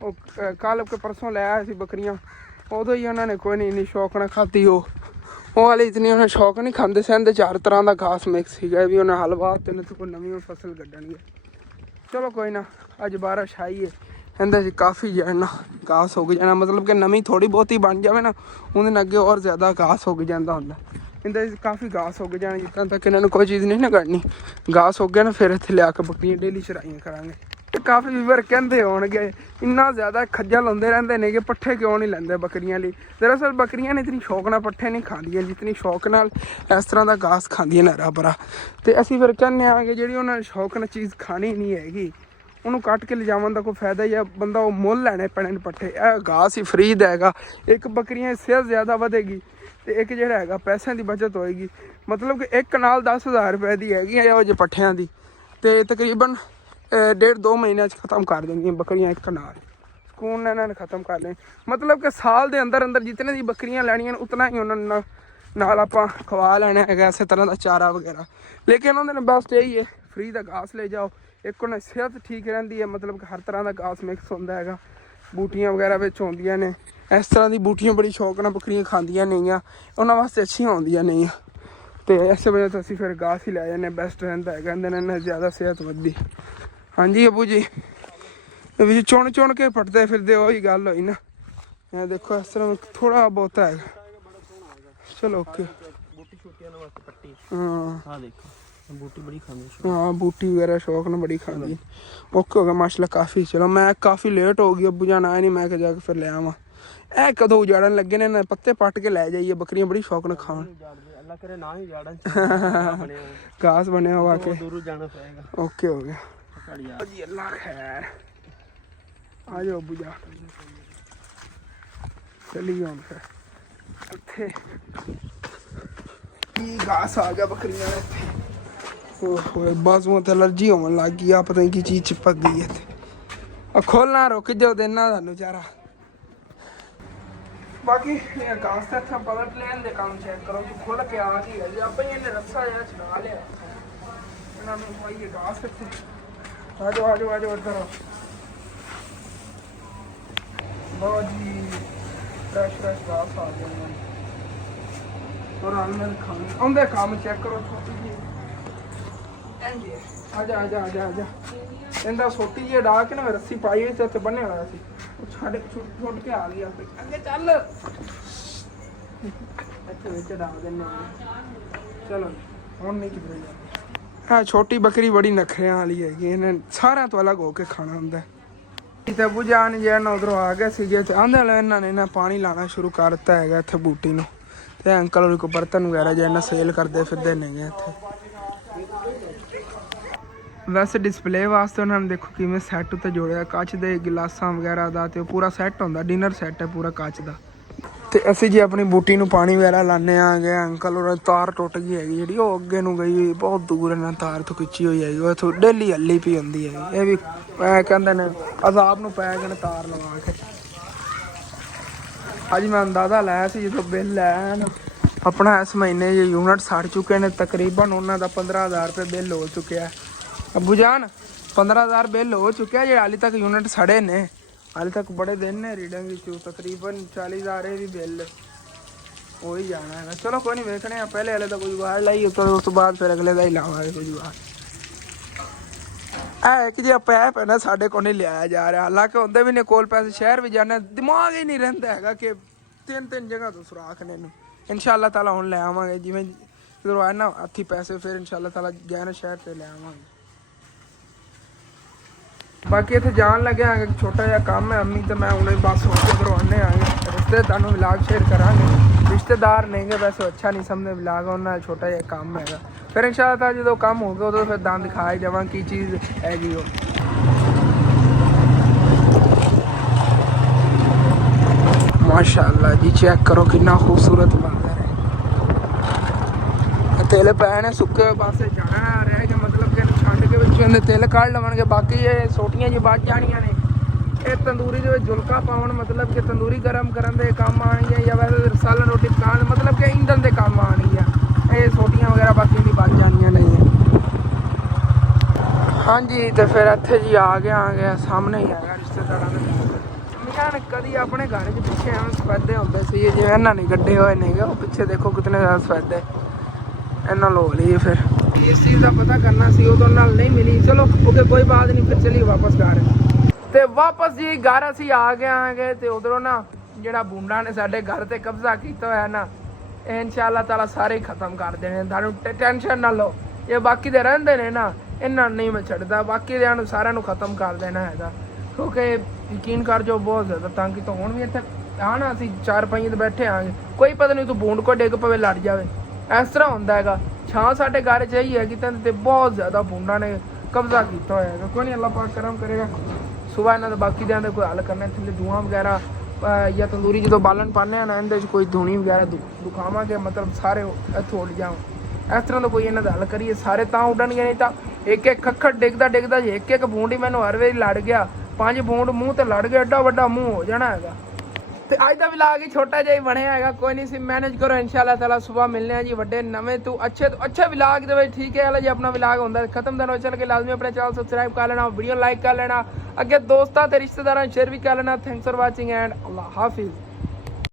ਉਹ ਕੱਲ੍ਹ ਕੇ ਪਰਸੋਂ ਲੈ ਆਇਆ ਸੀ ਬੱਕਰੀਆਂ, ਉਦੋਂ ਹੀ ਉਹਨਾਂ ਨੇ ਕੋਈ ਨਹੀਂ ਇੰਨੀ ਸ਼ੌਕ ਨਾਲ ਖਾਧੀ। ਉਹ ਵਾਲੇ ਇਤਨੀ ਉਹਨਾਂ ਸ਼ੌਕ ਨਹੀਂ ਖਾਂਦੇ ਸਹਿੰਦੇ, 4 ਤਰ੍ਹਾਂ ਦਾ ਘਾਸ ਮਿਕਸ ਸੀਗਾ ਵੀ ਉਹਨਾਂ ਹਲਵਾ ਤੇ ਨਾ ਕੋਈ ਨਵੀਂ ਫਸਲ ਕੱਢਣਗੇ। ਚਲੋ ਕੋਈ ਨਾ, ਅੱਜ ਬਾਰਿਸ਼ ਆਈ ਹੈ, ਇਹਦੇ 'ਚ ਕਾਫੀ ਜਾਣਾ ਘਾਸ ਹੋ ਜਾਣਾ, ਮਤਲਬ ਕਿ ਨਵੀਂ ਥੋੜੀ ਬਹੁਤੀ ਬਣ ਜਾਵੇ ਨਾ, ਉਹਦੇ ਨਾਲ ਅੱਗੇ ਹੋਰ ਜ਼ਿਆਦਾ ਘਾਸ ਹੋ ਜਾਂਦਾ ਹੁੰਦਾ। ਇਹਦੇ 'ਚ ਕਾਫੀ ਘਾਸ ਹੋ ਜਾਣਾ, ਜਿੱਦਾਂ ਤੱਕ ਇਹਨਾਂ ਨੂੰ ਕੋਈ ਚੀਜ਼ ਨਹੀਂ ਨਾ ਕੱਢਣੀ। ਘਾਸ ਹੋ ਗਿਆ ਨਾ, ਫਿਰ ਇੱਥੇ ਲਿਆ ਕੇ ਬੱਕਰੀਆਂ ਡੇਲੀ ਚਰਾਈਆਂ ਕਰਾਂਗੇ। ਕਾਫੀ ਵੀਵਰ ਕਹਿੰਦੇ ਹੋਣਗੇ ਇੰਨਾ ਜ਼ਿਆਦਾ ਖੱਜਲ ਹੁੰਦੇ ਰਹਿੰਦੇ ਨੇ ਕਿ ਪੱਠੇ ਕਿਉਂ ਨਹੀਂ ਲੈਂਦੇ ਬੱਕਰੀਆਂ ਲਈ। ਦਰਅਸਲ ਬੱਕਰੀਆਂ ਨੇ ਇਤਨੀ ਸ਼ੌਕ ਨਾਲ ਪੱਠੇ ਨਹੀਂ ਖਾਂਦੀਆਂ ਜਿਤਨੀ ਸ਼ੌਕ ਨਾਲ ਇਸ ਤਰ੍ਹਾਂ ਦਾ ਘਾਸ ਖਾਂਦੀਆਂ ਨੇ ਹਰਾ ਭਰਾ। ਅਤੇ ਅਸੀਂ ਫਿਰ ਕਹਿੰਦੇ ਹਾਂ ਕਿ ਜਿਹੜੀ ਉਹਨਾਂ ਨੇ ਸ਼ੌਕ ਨਾਲ ਚੀਜ਼ ਖਾਣੀ ਨਹੀਂ ਹੈਗੀ, ਉਹਨੂੰ ਕੱਟ ਕੇ ਲਿਜਾਵਣ ਦਾ ਕੋਈ ਫਾਇਦਾ ਹੀ ਆ, ਬੰਦਾ ਉਹ ਮੁੱਲ ਲੈਣੇ ਪੈਣੇ ਨੇ ਪੱਠੇ। ਇਹ ਘਾਸ ਹੀ ਫਰੀ ਦਾ ਹੈਗਾ, ਇੱਕ ਬੱਕਰੀਆਂ ਦੀ ਸਿਹਤ ਜ਼ਿਆਦਾ ਵਧੇਗੀ ਤੇ ਇੱਕ ਜਿਹੜਾ ਹੈਗਾ ਪੈਸਿਆਂ ਦੀ ਬਚਤ ਹੋਏਗੀ। ਮਤਲਬ ਕਿ ਇੱਕ ਨਾਲ 10,000 ਰੁਪਏ ਦੀ ਹੈਗੀ ਇਹੋ ਜਿਹੇ ਪੱਠਿਆਂ ਦੀ, ਤੇ ਤਕਰੀਬਨ 1.5-2 ਮਹੀਨਿਆਂ 'ਚ ਖ਼ਤਮ ਕਰ ਦੇਣਗੀਆਂ ਬੱਕਰੀਆਂ ਇੱਕ ਨਾਲ। ਸਕੂਨ ਇਹਨਾਂ ਨੇ ਖ਼ਤਮ ਕਰ ਲੈਣੀ, ਮਤਲਬ ਕਿ ਸਾਲ ਦੇ ਅੰਦਰ ਅੰਦਰ ਜਿਤਨੇ ਦੀ ਬੱਕਰੀਆਂ ਲੈਣੀਆਂ ਨੇ ਉਤਨਾ ਹੀ ਉਹਨਾਂ ਨਾਲ ਆਪਾਂ ਖਵਾ ਲੈਣਾ ਹੈਗਾ, ਇਸੇ ਤਰ੍ਹਾਂ ਦਾ ਚਾਰਾ ਵਗੈਰਾ। ਲੇਕਿਨ ਉਹਨਾਂ ਨੇ ਬਸ ਇਹੀ ਹੈ, ਫਰੀ ਦਾ ਘਾਸ ਲੈ ਜਾਓ, ਇੱਕ ਉਹਨਾਂ ਦੀ ਸਿਹਤ ਠੀਕ ਰਹਿੰਦੀ ਹੈ, ਮਤਲਬ ਕਿ ਹਰ ਤਰ੍ਹਾਂ ਦਾ ਘਾਸ ਮਿਕਸ ਹੁੰਦਾ ਹੈਗਾ, ਬੂਟੀਆਂ ਵਗੈਰਾ ਵਿੱਚ ਹੁੰਦੀਆਂ ਨੇ। ਇਸ ਤਰ੍ਹਾਂ ਦੀ ਬੂਟੀਆਂ ਬੜੀ ਸ਼ੌਕ ਨਾਲ ਬੱਕਰੀਆਂ ਖਾਂਦੀਆਂ ਨਹੀਂ ਆ, ਉਹਨਾਂ ਵਾਸਤੇ ਅੱਛੀਆਂ ਹੁੰਦੀਆਂ ਨਹੀਂ ਆ, ਤੇ ਇਸ ਵਜ੍ਹਾ ਤੋਂ ਅਸੀਂ ਫਿਰ ਘਾਸ ਹੀ ਲੈ ਜਾਂਦੇ, ਬੈਸਟ ਰਹਿੰਦਾ ਹੈਗਾ, ਇਹਦੇ ਨਾਲ ਜ਼ਿਆਦਾ ਸਿਹਤ ਵੱਧਦੀ। ਹਾਂਜੀ ਅਬੂ ਜੀ, ਵਿੱਚ ਚੁਣ ਕੇ ਫਟਦੇ ਫਿਰਦੇ ਉਹੀ ਗੱਲ ਹੋਈ ਨਾ। ਇਹ ਦੇਖੋ ਇਸ ਤਰ੍ਹਾਂ ਥੋੜਾ ਬਹੁਤਾ ਹੈਗਾ। ਚਲੋ ਓਕੇ। ਹਾਂ ਬੂਟੀ ਬੜੀ ਖਾਂਦੀ, ਹਾਂ ਬੂਟੀ ਵਗੈਰਾ ਸ਼ੌਕ ਨਾਲ ਬੜੀ ਖਾਂਦੀ। ਓਕੇ ਹੋ ਗਿਆ ਮਾਸ਼ਾਅੱਲਾ ਕਾਫੀ। ਚਲੋ ਮੈਂ ਕਾਫੀ ਲੇਟ ਹੋ ਗਈ, ਅੱਬੂ ਜਾਨ ਆਏ ਨਹੀਂ, ਮੈਂ ਕਿਹਾ ਜਾ ਕੇ ਫਿਰ ਲੈ ਆਵਾਂ। ਇਹ ਕਦੋਂ ਉਜਾੜਨ ਲੱਗੇ ਨੇ ਨਾ, ਪੱਤੇ ਪੱਟ ਕੇ ਲੈ ਜਾਈਏ, ਬੱਕਰੀਆਂ ਬੜੀ ਸ਼ੌਕ ਨਾਲ ਖਾਣ। ਅੱਲਾ ਕਰੇ ਨਾ ਹੀ ਉਜਾੜਨ ਘਾਸ ਬਣਿਆ ਹੋਵਾ ਕੇ। ਦੂਰ ਜਾਣਾ ਪਏਗਾ। ਓਕੇ ਹੋ ਗਿਆ ਜੀ, ਅੱਲਾ ਖੈਰ। ਆ ਜਾਓ ਅੱਬੂ ਜਾ, ਚਲੀ ਹੁਣ ਫਿਰ ਇੱਥੇ ਕੀ ਘਾਸ ਆ ਗਿਆ ਬੱਕਰੀਆਂ ਦੇ ਇੱਥੇ। ਓਏ ਬਾਜ਼ੂਆਂ ਤੇ ਐਲਰਜੀ ਹੋਣ ਲੱਗ ਗਈ ਆ, ਪਤਾ ਨਹੀਂ ਕੀ ਚੀਜ਼ ਚਿਪਕ ਗਈ ਇੱਥੇ। ਆ ਖੋਲਣਾ ਰੁਕ ਜਾਓ, ਦੇਣਾ ਤੁਹਾਨੂੰ ਚਾਰਾ। ਬਾਕੀ ਇਹ ਘਾਸ ਤੇ ਇੱਥੇ ਪਲਟ ਲੈਣ ਦੇ ਕੰਮ ਚੈੱਕ ਕਰੋ, ਤੂੰ ਖੁੱਲ ਕੇ ਆ ਗਈ ਹੈ ਜੀ। ਆਪਾਂ ਹੀ ਇਹਨੇ ਰੱਸਾ ਜਿਹਾ ਚੜਾ ਲਿਆ, ਇਹਨਾਂ ਨੂੰ ਪਾਈਏ ਘਾਸ ਇੱਥੇ। ਆ ਜਾਓ ਇੱਧਰ ਆਓ। ਬਹੁਤ ਜੀ ਫਰੈਸ਼ ਘਾਸ ਆ ਗਿਆ ਔਰ ਆਨੰਦ ਖਾਣ ਆਉਂਦੇ ਕੰਮ ਚੈੱਕ ਕਰੋ। ਛੋਟੀ ਜੀ ਆ ਜਾ ਇਹਦਾ ਛੋਟੀ ਜਿਹੀ ਡਾ ਕੇ ਨਾ ਰੱਸੀ ਪਾਈ ਹੋਈ ਤੇ ਉੱਥੇ ਬੰਨਿਆ ਹੋਇਆ ਸੀ, ਉਹ ਛੁੱਟ ਕੇ ਆ ਗਈ ਆਪੇ। ਅੱਗੇ ਚੱਲ, ਇੱਥੇ ਵਿੱਚ ਡਾ ਦਿੰਦੇ ਚਲੋ, ਹੁਣ ਨਹੀਂ ਕਿਧਰੇ ਜਾਂਦੇ। ਹਾਂ ਛੋਟੀ ਬੱਕਰੀ ਬੜੀ ਨਖਰਿਆਂ ਵਾਲੀ ਹੈਗੀ, ਇਹਨੇ ਸਾਰਿਆਂ ਤੋਂ ਅਲੱਗ ਹੋ ਕੇ ਖਾਣਾ ਹੁੰਦਾ। ਤੇ ਅੱਬੂ ਜਾਨ ਜਿਹੜਾ ਨਾ ਉਧਰੋਂ ਆ ਗਿਆ ਸੀਗੇ ਤੇ ਆਂਦੇ ਵਾਲੇ ਇਹਨਾਂ ਨੇ ਨਾ ਪਾਣੀ ਲਾਉਣਾ ਸ਼ੁਰੂ ਕਰ ਦਿੱਤਾ ਹੈਗਾ ਇੱਥੇ ਬੂਟੀ ਨੂੰ। ਤੇ ਅੰਕਲ ਉਹਦੇ ਕੋਲ ਬਰਤਨ ਵਗੈਰਾ ਜਿਹੜਾ ਸੇਲ ਕਰਦੇ ਫਿਰਦੇ ਨੇਗੇ ਇੱਥੇ। ਵੈਸੇ ਡਿਸਪਲੇ ਵਾਸਤੇ ਉਹਨਾਂ ਨੇ ਦੇਖੋ ਕਿਵੇਂ ਸੈੱਟ ਉੱਤੇ ਜੋੜਿਆ, ਕੱਚ ਦੇ ਗਿਲਾਸਾਂ ਵਗੈਰਾ ਦਾ, ਤੇ ਉਹ ਪੂਰਾ ਸੈੱਟ ਹੁੰਦਾ, ਡਿਨਰ ਸੈੱਟ ਹੈ ਪੂਰਾ ਕੱਚ ਦਾ। ਤੇ ਅਸੀਂ ਜੀ ਆਪਣੀ ਬੂਟੀ ਨੂੰ ਪਾਣੀ ਵਗੈਰਾ ਲਾਉਂਦੇ ਆਂਗੇ। ਅੰਕਲ ਉਹਨਾਂ ਦੀ ਤਾਰ ਟੁੱਟ ਗਈ ਹੈਗੀ ਜਿਹੜੀ, ਉਹ ਅੱਗੇ ਨੂੰ ਗਈ ਹੋਈ, ਬਹੁਤ ਦੂਰ ਇਹਨਾਂ ਤਾਰ ਤੋਂ ਖਿੱਚੀ ਹੋਈ ਹੈਗੀ, ਉਹ ਇੱਥੋਂ ਡੇਲੀ ਹੱਲੀ ਪਈ ਹੁੰਦੀ ਹੈਗੀ। ਇਹ ਵੀ ਕਹਿੰਦੇ ਨੇ ਅਜ਼ਾਬ ਨੂੰ ਪੈ ਗਏ ਨੇ ਤਾਰ ਲਵਾ ਕੇ। ਅੱਜ ਮੈਂ ਅੰਦਾਜ਼ਾ ਲਾਇਆ ਸੀ ਜਦੋਂ ਬਿੱਲ ਆਇਆ ਨਾ ਆਪਣਾ, ਇਸ ਮਹੀਨੇ ਜੇ ਯੂਨਿਟ ਸੜ ਚੁੱਕੇ ਨੇ ਤਕਰੀਬਨ, ਉਹਨਾਂ ਦਾ 15,000 ਰੁਪਏ ਬਿੱਲ ਹੋ ਚੁੱਕਿਆ। ਅੱਬੂ ਜਾਨ 15,000 ਬਿੱਲ ਹੋ ਚੁੱਕਿਆ ਜੇ ਹਾਲੇ ਤੱਕ ਯੂਨਿਟ ਸੜੇ ਨੇ, ਹਾਲੇ ਤੱਕ ਬੜੇ ਦਿਨ ਨੇ ਰੀਡਿੰਗ ਵਿੱਚ, ਤਕਰੀਬਨ 40,000 ਇਹ ਵੀ ਬਿੱਲ ਹੋ ਹੀ ਜਾਣਾ ਹੈਗਾ। ਚਲੋ ਕੋਈ ਨਹੀਂ, ਵੇਖਣੇ ਆ ਪਹਿਲੇ ਹਲੇ ਤਾਂ ਕੋਈ ਜੁਗਾੜ ਲਾਈ, ਉਸ ਤੋਂ ਬਾਅਦ ਫਿਰ ਅਗਲੇ ਦਾ ਹੀ ਲਾਵਾਂਗੇ ਕੋਈ ਜੁਗਾੜ। ਇਹ ਕਿ ਜੇ ਪੈਪ ਹੈ ਨਾ ਸਾਡੇ ਕੋਲ ਨਹੀਂ ਲਿਆਇਆ ਜਾ ਰਿਹਾ, ਹਾਲਾਂਕਿ ਹੁੰਦੇ ਵੀ ਨੇ ਕੋਲ ਪੈਸੇ, ਸ਼ਹਿਰ ਵੀ ਜਾਣਾ ਦਿਮਾਗ ਹੀ ਨਹੀਂ ਰਹਿੰਦਾ ਹੈਗਾ ਕਿ ਤਿੰਨ ਜਗ੍ਹਾ ਤੋਂ ਸੁਰਾਖ ਨੇ ਇਹਨੂੰ। ਇਨਸ਼ਾਅੱਲਾ ਤਾਲਾ ਹੁਣ ਲੈ ਆਵਾਂਗੇ, ਜਿਵੇਂ ਜਦੋਂ ਆਏ ਨਾ ਹੱਥੀ ਪੈਸੇ, ਫਿਰ ਇਨਸ਼ਾਅੱਲਾ ਤਾਲਾ ਗਹਿਣੇ ਸ਼ਹਿਰ ਤੇ ਲੈ ਆਵਾਂਗੇ। ਬਾਕੀ ਇੱਥੇ ਜਾਣ ਲੱਗਿਆ ਛੋਟਾ ਜਿਹਾ ਕੰਮ ਹੈ, ਅੰਮੀ ਤੇ ਮੈਂ ਹੁਣੇ ਬਸ ਹੋ ਕੇ ਉਧਰੋਂ ਆਉਂਦੇ ਆਂਗੇ। ਰਿਸ਼ਤੇ ਤੁਹਾਨੂੰ ਵਲਾਗ ਸ਼ੇਅਰ ਕਰਾਂਗੇ, ਰਿਸ਼ਤੇਦਾਰ ਨੇਗੇ ਵੈਸੇ ਅੱਛਾ ਨਹੀਂ ਸਮਝਦੇ ਵਲਾਗ, ਉਹਨਾਂ ਨਾਲ ਛੋਟਾ ਜਿਹਾ ਕੰਮ ਹੈਗਾ। ਫਿਰ ਇਨਸ਼ਾਅੱਲਾ ਤਾਲਾ ਜਦੋਂ ਕੰਮ ਹੋ ਗਿਆ ਉਦੋਂ ਫਿਰ ਦੰਦ ਦਿਖਾਏ ਜਾਵਾਂ ਕੀ ਚੀਜ਼ ਹੈਗੀ ਉਹ। ਮਾਸ਼ਾਅੱਲਾ ਜੀ ਚੈੱਕ ਕਰੋ ਕਿੰਨਾ ਖੂਬਸੂਰਤ ਮੰਜ਼ਰ ਹੈ। ਤਿਲ ਪਏ ਨੇ ਸੁੱਕੇ ਪਾਸੇ ਜਾਣਾ ਰਹਿ ਗਿਆ, ਮਤਲਬ ਕਿ ਛੰਡ ਕੇ ਵਿੱਚੋਂ ਇਹਦੇ ਤਿਲ ਕੱਢ ਲਵਣਗੇ, ਬਾਕੀ ਇਹ ਸੋਟੀਆਂ ਜੀ ਬਚ ਜਾਣੀਆਂ ਨੇ। ਇਹ ਤੰਦੂਰੀ ਦੇ ਵਿੱਚ ਜੁਲਕਾ ਪਾਉਣ, ਮਤਲਬ ਕਿ ਤੰਦੂਰੀ ਗਰਮ ਕਰਨ ਦੇ ਕੰਮ ਆਉਣਗੀਆਂ, ਜਾਂ ਵੈਸੇ ਰਸਾਲਾ ਰੋਟੀ ਪਕਾਉਣ, ਮਤਲਬ ਕਿ ਇੰਧਨ ਦੇ ਕੰਮ ਆਉਣਗੀਆਂ। ਇਹ ਸੋਟੀਆਂ ਵਗੈਰਾ ਬਾਕੀ ਦੀ ਬਚ ਜਾਣੀਆਂ ਨੇ। ਹਾਂਜੀ ਤੇ ਫਿਰ ਇੱਥੇ ਜੀ ਆ ਗਿਆ ਸਾਹਮਣੇ ਹੀ ਹੈਗਾ ਰਿਸ਼ਤੇਦਾਰਾਂ ਦੇ। ਮਿਆਂ ਕਦੀ ਆਪਣੇ ਘਰ 'ਚ ਪਿੱਛੇ ਐਵੇਂ ਸਫੈਦੇ ਹੁੰਦੇ ਸੀ ਜਿਵੇਂ ਇਹਨਾਂ ਨੇ ਗੱਡੇ ਹੋਏ ਨੇਗੇ, ਉਹ ਪਿੱਛੇ ਦੇਖੋ ਕਿਤਨੇ ਜ਼ਿਆਦਾ ਸਫੈਦੇ ਇਹਨਾਂ ਲੋ ਲਈ। ਫਿਰ ਇਸ ਚੀਜ਼ ਦਾ ਪਤਾ ਕਰਨਾ ਸੀ, ਉਦੋਂ ਨਾਲ ਨਹੀਂ ਮਿਲੀ। ਚਲੋ ਓਕੇ ਕੋਈ ਬਾਤ ਨਹੀਂ, ਫਿਰ ਚਲੀ ਵਾਪਸ ਘਰ। ਤੇ ਵਾਪਸ ਜੀ ਘਰ ਅਸੀਂ ਆ ਗਏ ਆਂਗੇ। ਤੇ ਉਧਰੋਂ ਨਾ ਜਿਹੜਾ ਬੂੰਡਾ ਨੇ ਸਾਡੇ ਘਰ ਤੇ ਕਬਜ਼ਾ ਕੀਤਾ ਹੋਇਆ ਨਾ, ਇਹ ਇਨਸ਼ਾਅੱਲਾ ਤਾਲਾ ਸਾਰੇ ਖਤਮ ਕਰ ਦੇਣੇ, ਤੁਹਾਨੂੰ ਟੈਨਸ਼ਨ ਨਾ ਲਓ। ਇਹ ਬਾਕੀ ਦੇ ਰਹਿੰਦੇ ਨੇ ਨਾ, ਇਹਨਾਂ ਨਹੀਂ ਮੈਂ ਛੱਡਦਾ, ਬਾਕੀ ਦੇ ਨੂੰ ਸਾਰਿਆਂ ਨੂੰ ਖਤਮ ਕਰ ਦੇਣਾ ਹੈਗਾ। ਕਿਉਂਕਿ ਯਕੀਨ ਕਰ ਜੋ ਬਹੁਤ ਜ਼ਿਆਦਾ ਤੰਗੀ ਤੋਂ ਹੁਣ ਵੀ ਇੱਥੇ ਆਣਾ, ਅਸੀਂ 4 ਪਹੀਏ ਤੇ ਬੈਠੇ ਆਂਗੇ, ਕੋਈ ਪਤਾ ਨਹੀਂ ਤੂੰ ਬੂੰਡ ਕੋ ਡਿੱਗ ਪਵੇ ਲੜ ਜਾਵੇ, ਇਸ ਤਰ੍ਹਾਂ ਹੁੰਦਾ ਹੈਗਾ। ਛਾਂ ਸਾਡੇ ਘਰ 'ਚ ਇਹੀ ਹੈਗੀ ਤੇ ਬਹੁਤ ਜ਼ਿਆਦਾ ਬੂੰਡਾਂ ਨੇ ਕਬਜ਼ਾ ਕੀਤਾ ਹੋਇਆ ਹੈਗਾ। ਕੋਈ ਨਹੀਂ, ਅੱਲਾਹ ਪਾਕ ਕਰਮ ਕਰੇਗਾ। ਸੁਬਾਹ ਇਹਨਾਂ ਦਾ ਬਾਕੀ ਦਿਆਂ ਦਾ ਕੋਈ ਹੱਲ ਕਰਨਾ, ਥੱਲੇ ਧੂਆਂ ਵਗੈਰਾ ਜਾਂ ਤੰਦੂਰੀ ਜਦੋਂ ਬਾਲਣ ਪਾਉਂਦੇ ਆ ਨਾ ਇਹਦੇ 'ਚ ਕੋਈ ਧੂਣੀ ਵਗੈਰਾ ਦੁਖਾਵਾਂਗੇ, ਮਤਲਬ ਸਾਰੇ ਇੱਥੋਂ ਉੱਡ ਜਾਣ। ਇਸ ਤਰ੍ਹਾਂ ਦਾ ਕੋਈ ਇਹਨਾਂ ਦਾ ਹੱਲ ਕਰੀਏ, ਸਾਰੇ ਤਾਂ ਉੱਡਣਗੇ। ਨਹੀਂ ਤਾਂ ਇੱਕ ਇੱਕ ਖੱਖੜ ਡਿੱਗਦਾ ਜੇ ਇੱਕ ਬੂੰਦ ਹੀ ਮੈਨੂੰ ਹਰ ਵੇਲੇ ਲੜ ਗਿਆ, 5 ਬੂੰਦ ਮੂੰਹ ਤੇ ਲੜ ਗਿਆ, ਐਡਾ ਵੱਡਾ ਮੂੰਹ ਹੋ ਜਾਣਾ ਹੈਗਾ। ਤੇ ਅੱਜ ਦਾ ਵਲੌਗ ਹੀ ਛੋਟਾ ਜਿਹਾ ਹੀ ਬਣਿਆ ਹੈਗਾ, ਕੋਈ ਨਹੀਂ ਸੀ ਮੈਨੇਜ ਕਰੋ। ਇਨਸ਼ਾਅੱਲਾ ਤਾਲਾ ਸਵੇਰ ਮਿਲਨੇ ਆ ਜੀ ਵੱਡੇ ਨਵੇਂ ਤੋਂ ਅੱਛੇ ਵਲੌਗ ਦੇ ਵਿੱਚ। ਠੀਕ ਹੈ, ਹਲਾ ਜੇ ਆਪਣਾ ਵਲੌਗ ਹੁੰਦਾ ਖਤਮ ਦਾ ਚੱਲ ਕੇ ਲਾਜ਼ਮੀ ਆਪਣੇ ਚੈਨਲ ਸਬਸਕ੍ਰਾਈਬ ਕਰ ਲੈਣਾ, ਵੀਡੀਓ ਲਾਈਕ ਕਰ ਲੈਣਾ, ਅੱਗੇ ਦੋਸਤਾਂ ਤੇ ਰਿਸ਼ਤੇਦਾਰਾਂ ਨੂੰ ਸ਼ੇਅਰ ਵੀ ਕਰ ਲੈਣਾ। ਥੈਂਕਸ ਫॉर ਵਾचिंग एंड अल्लाह हाफिज।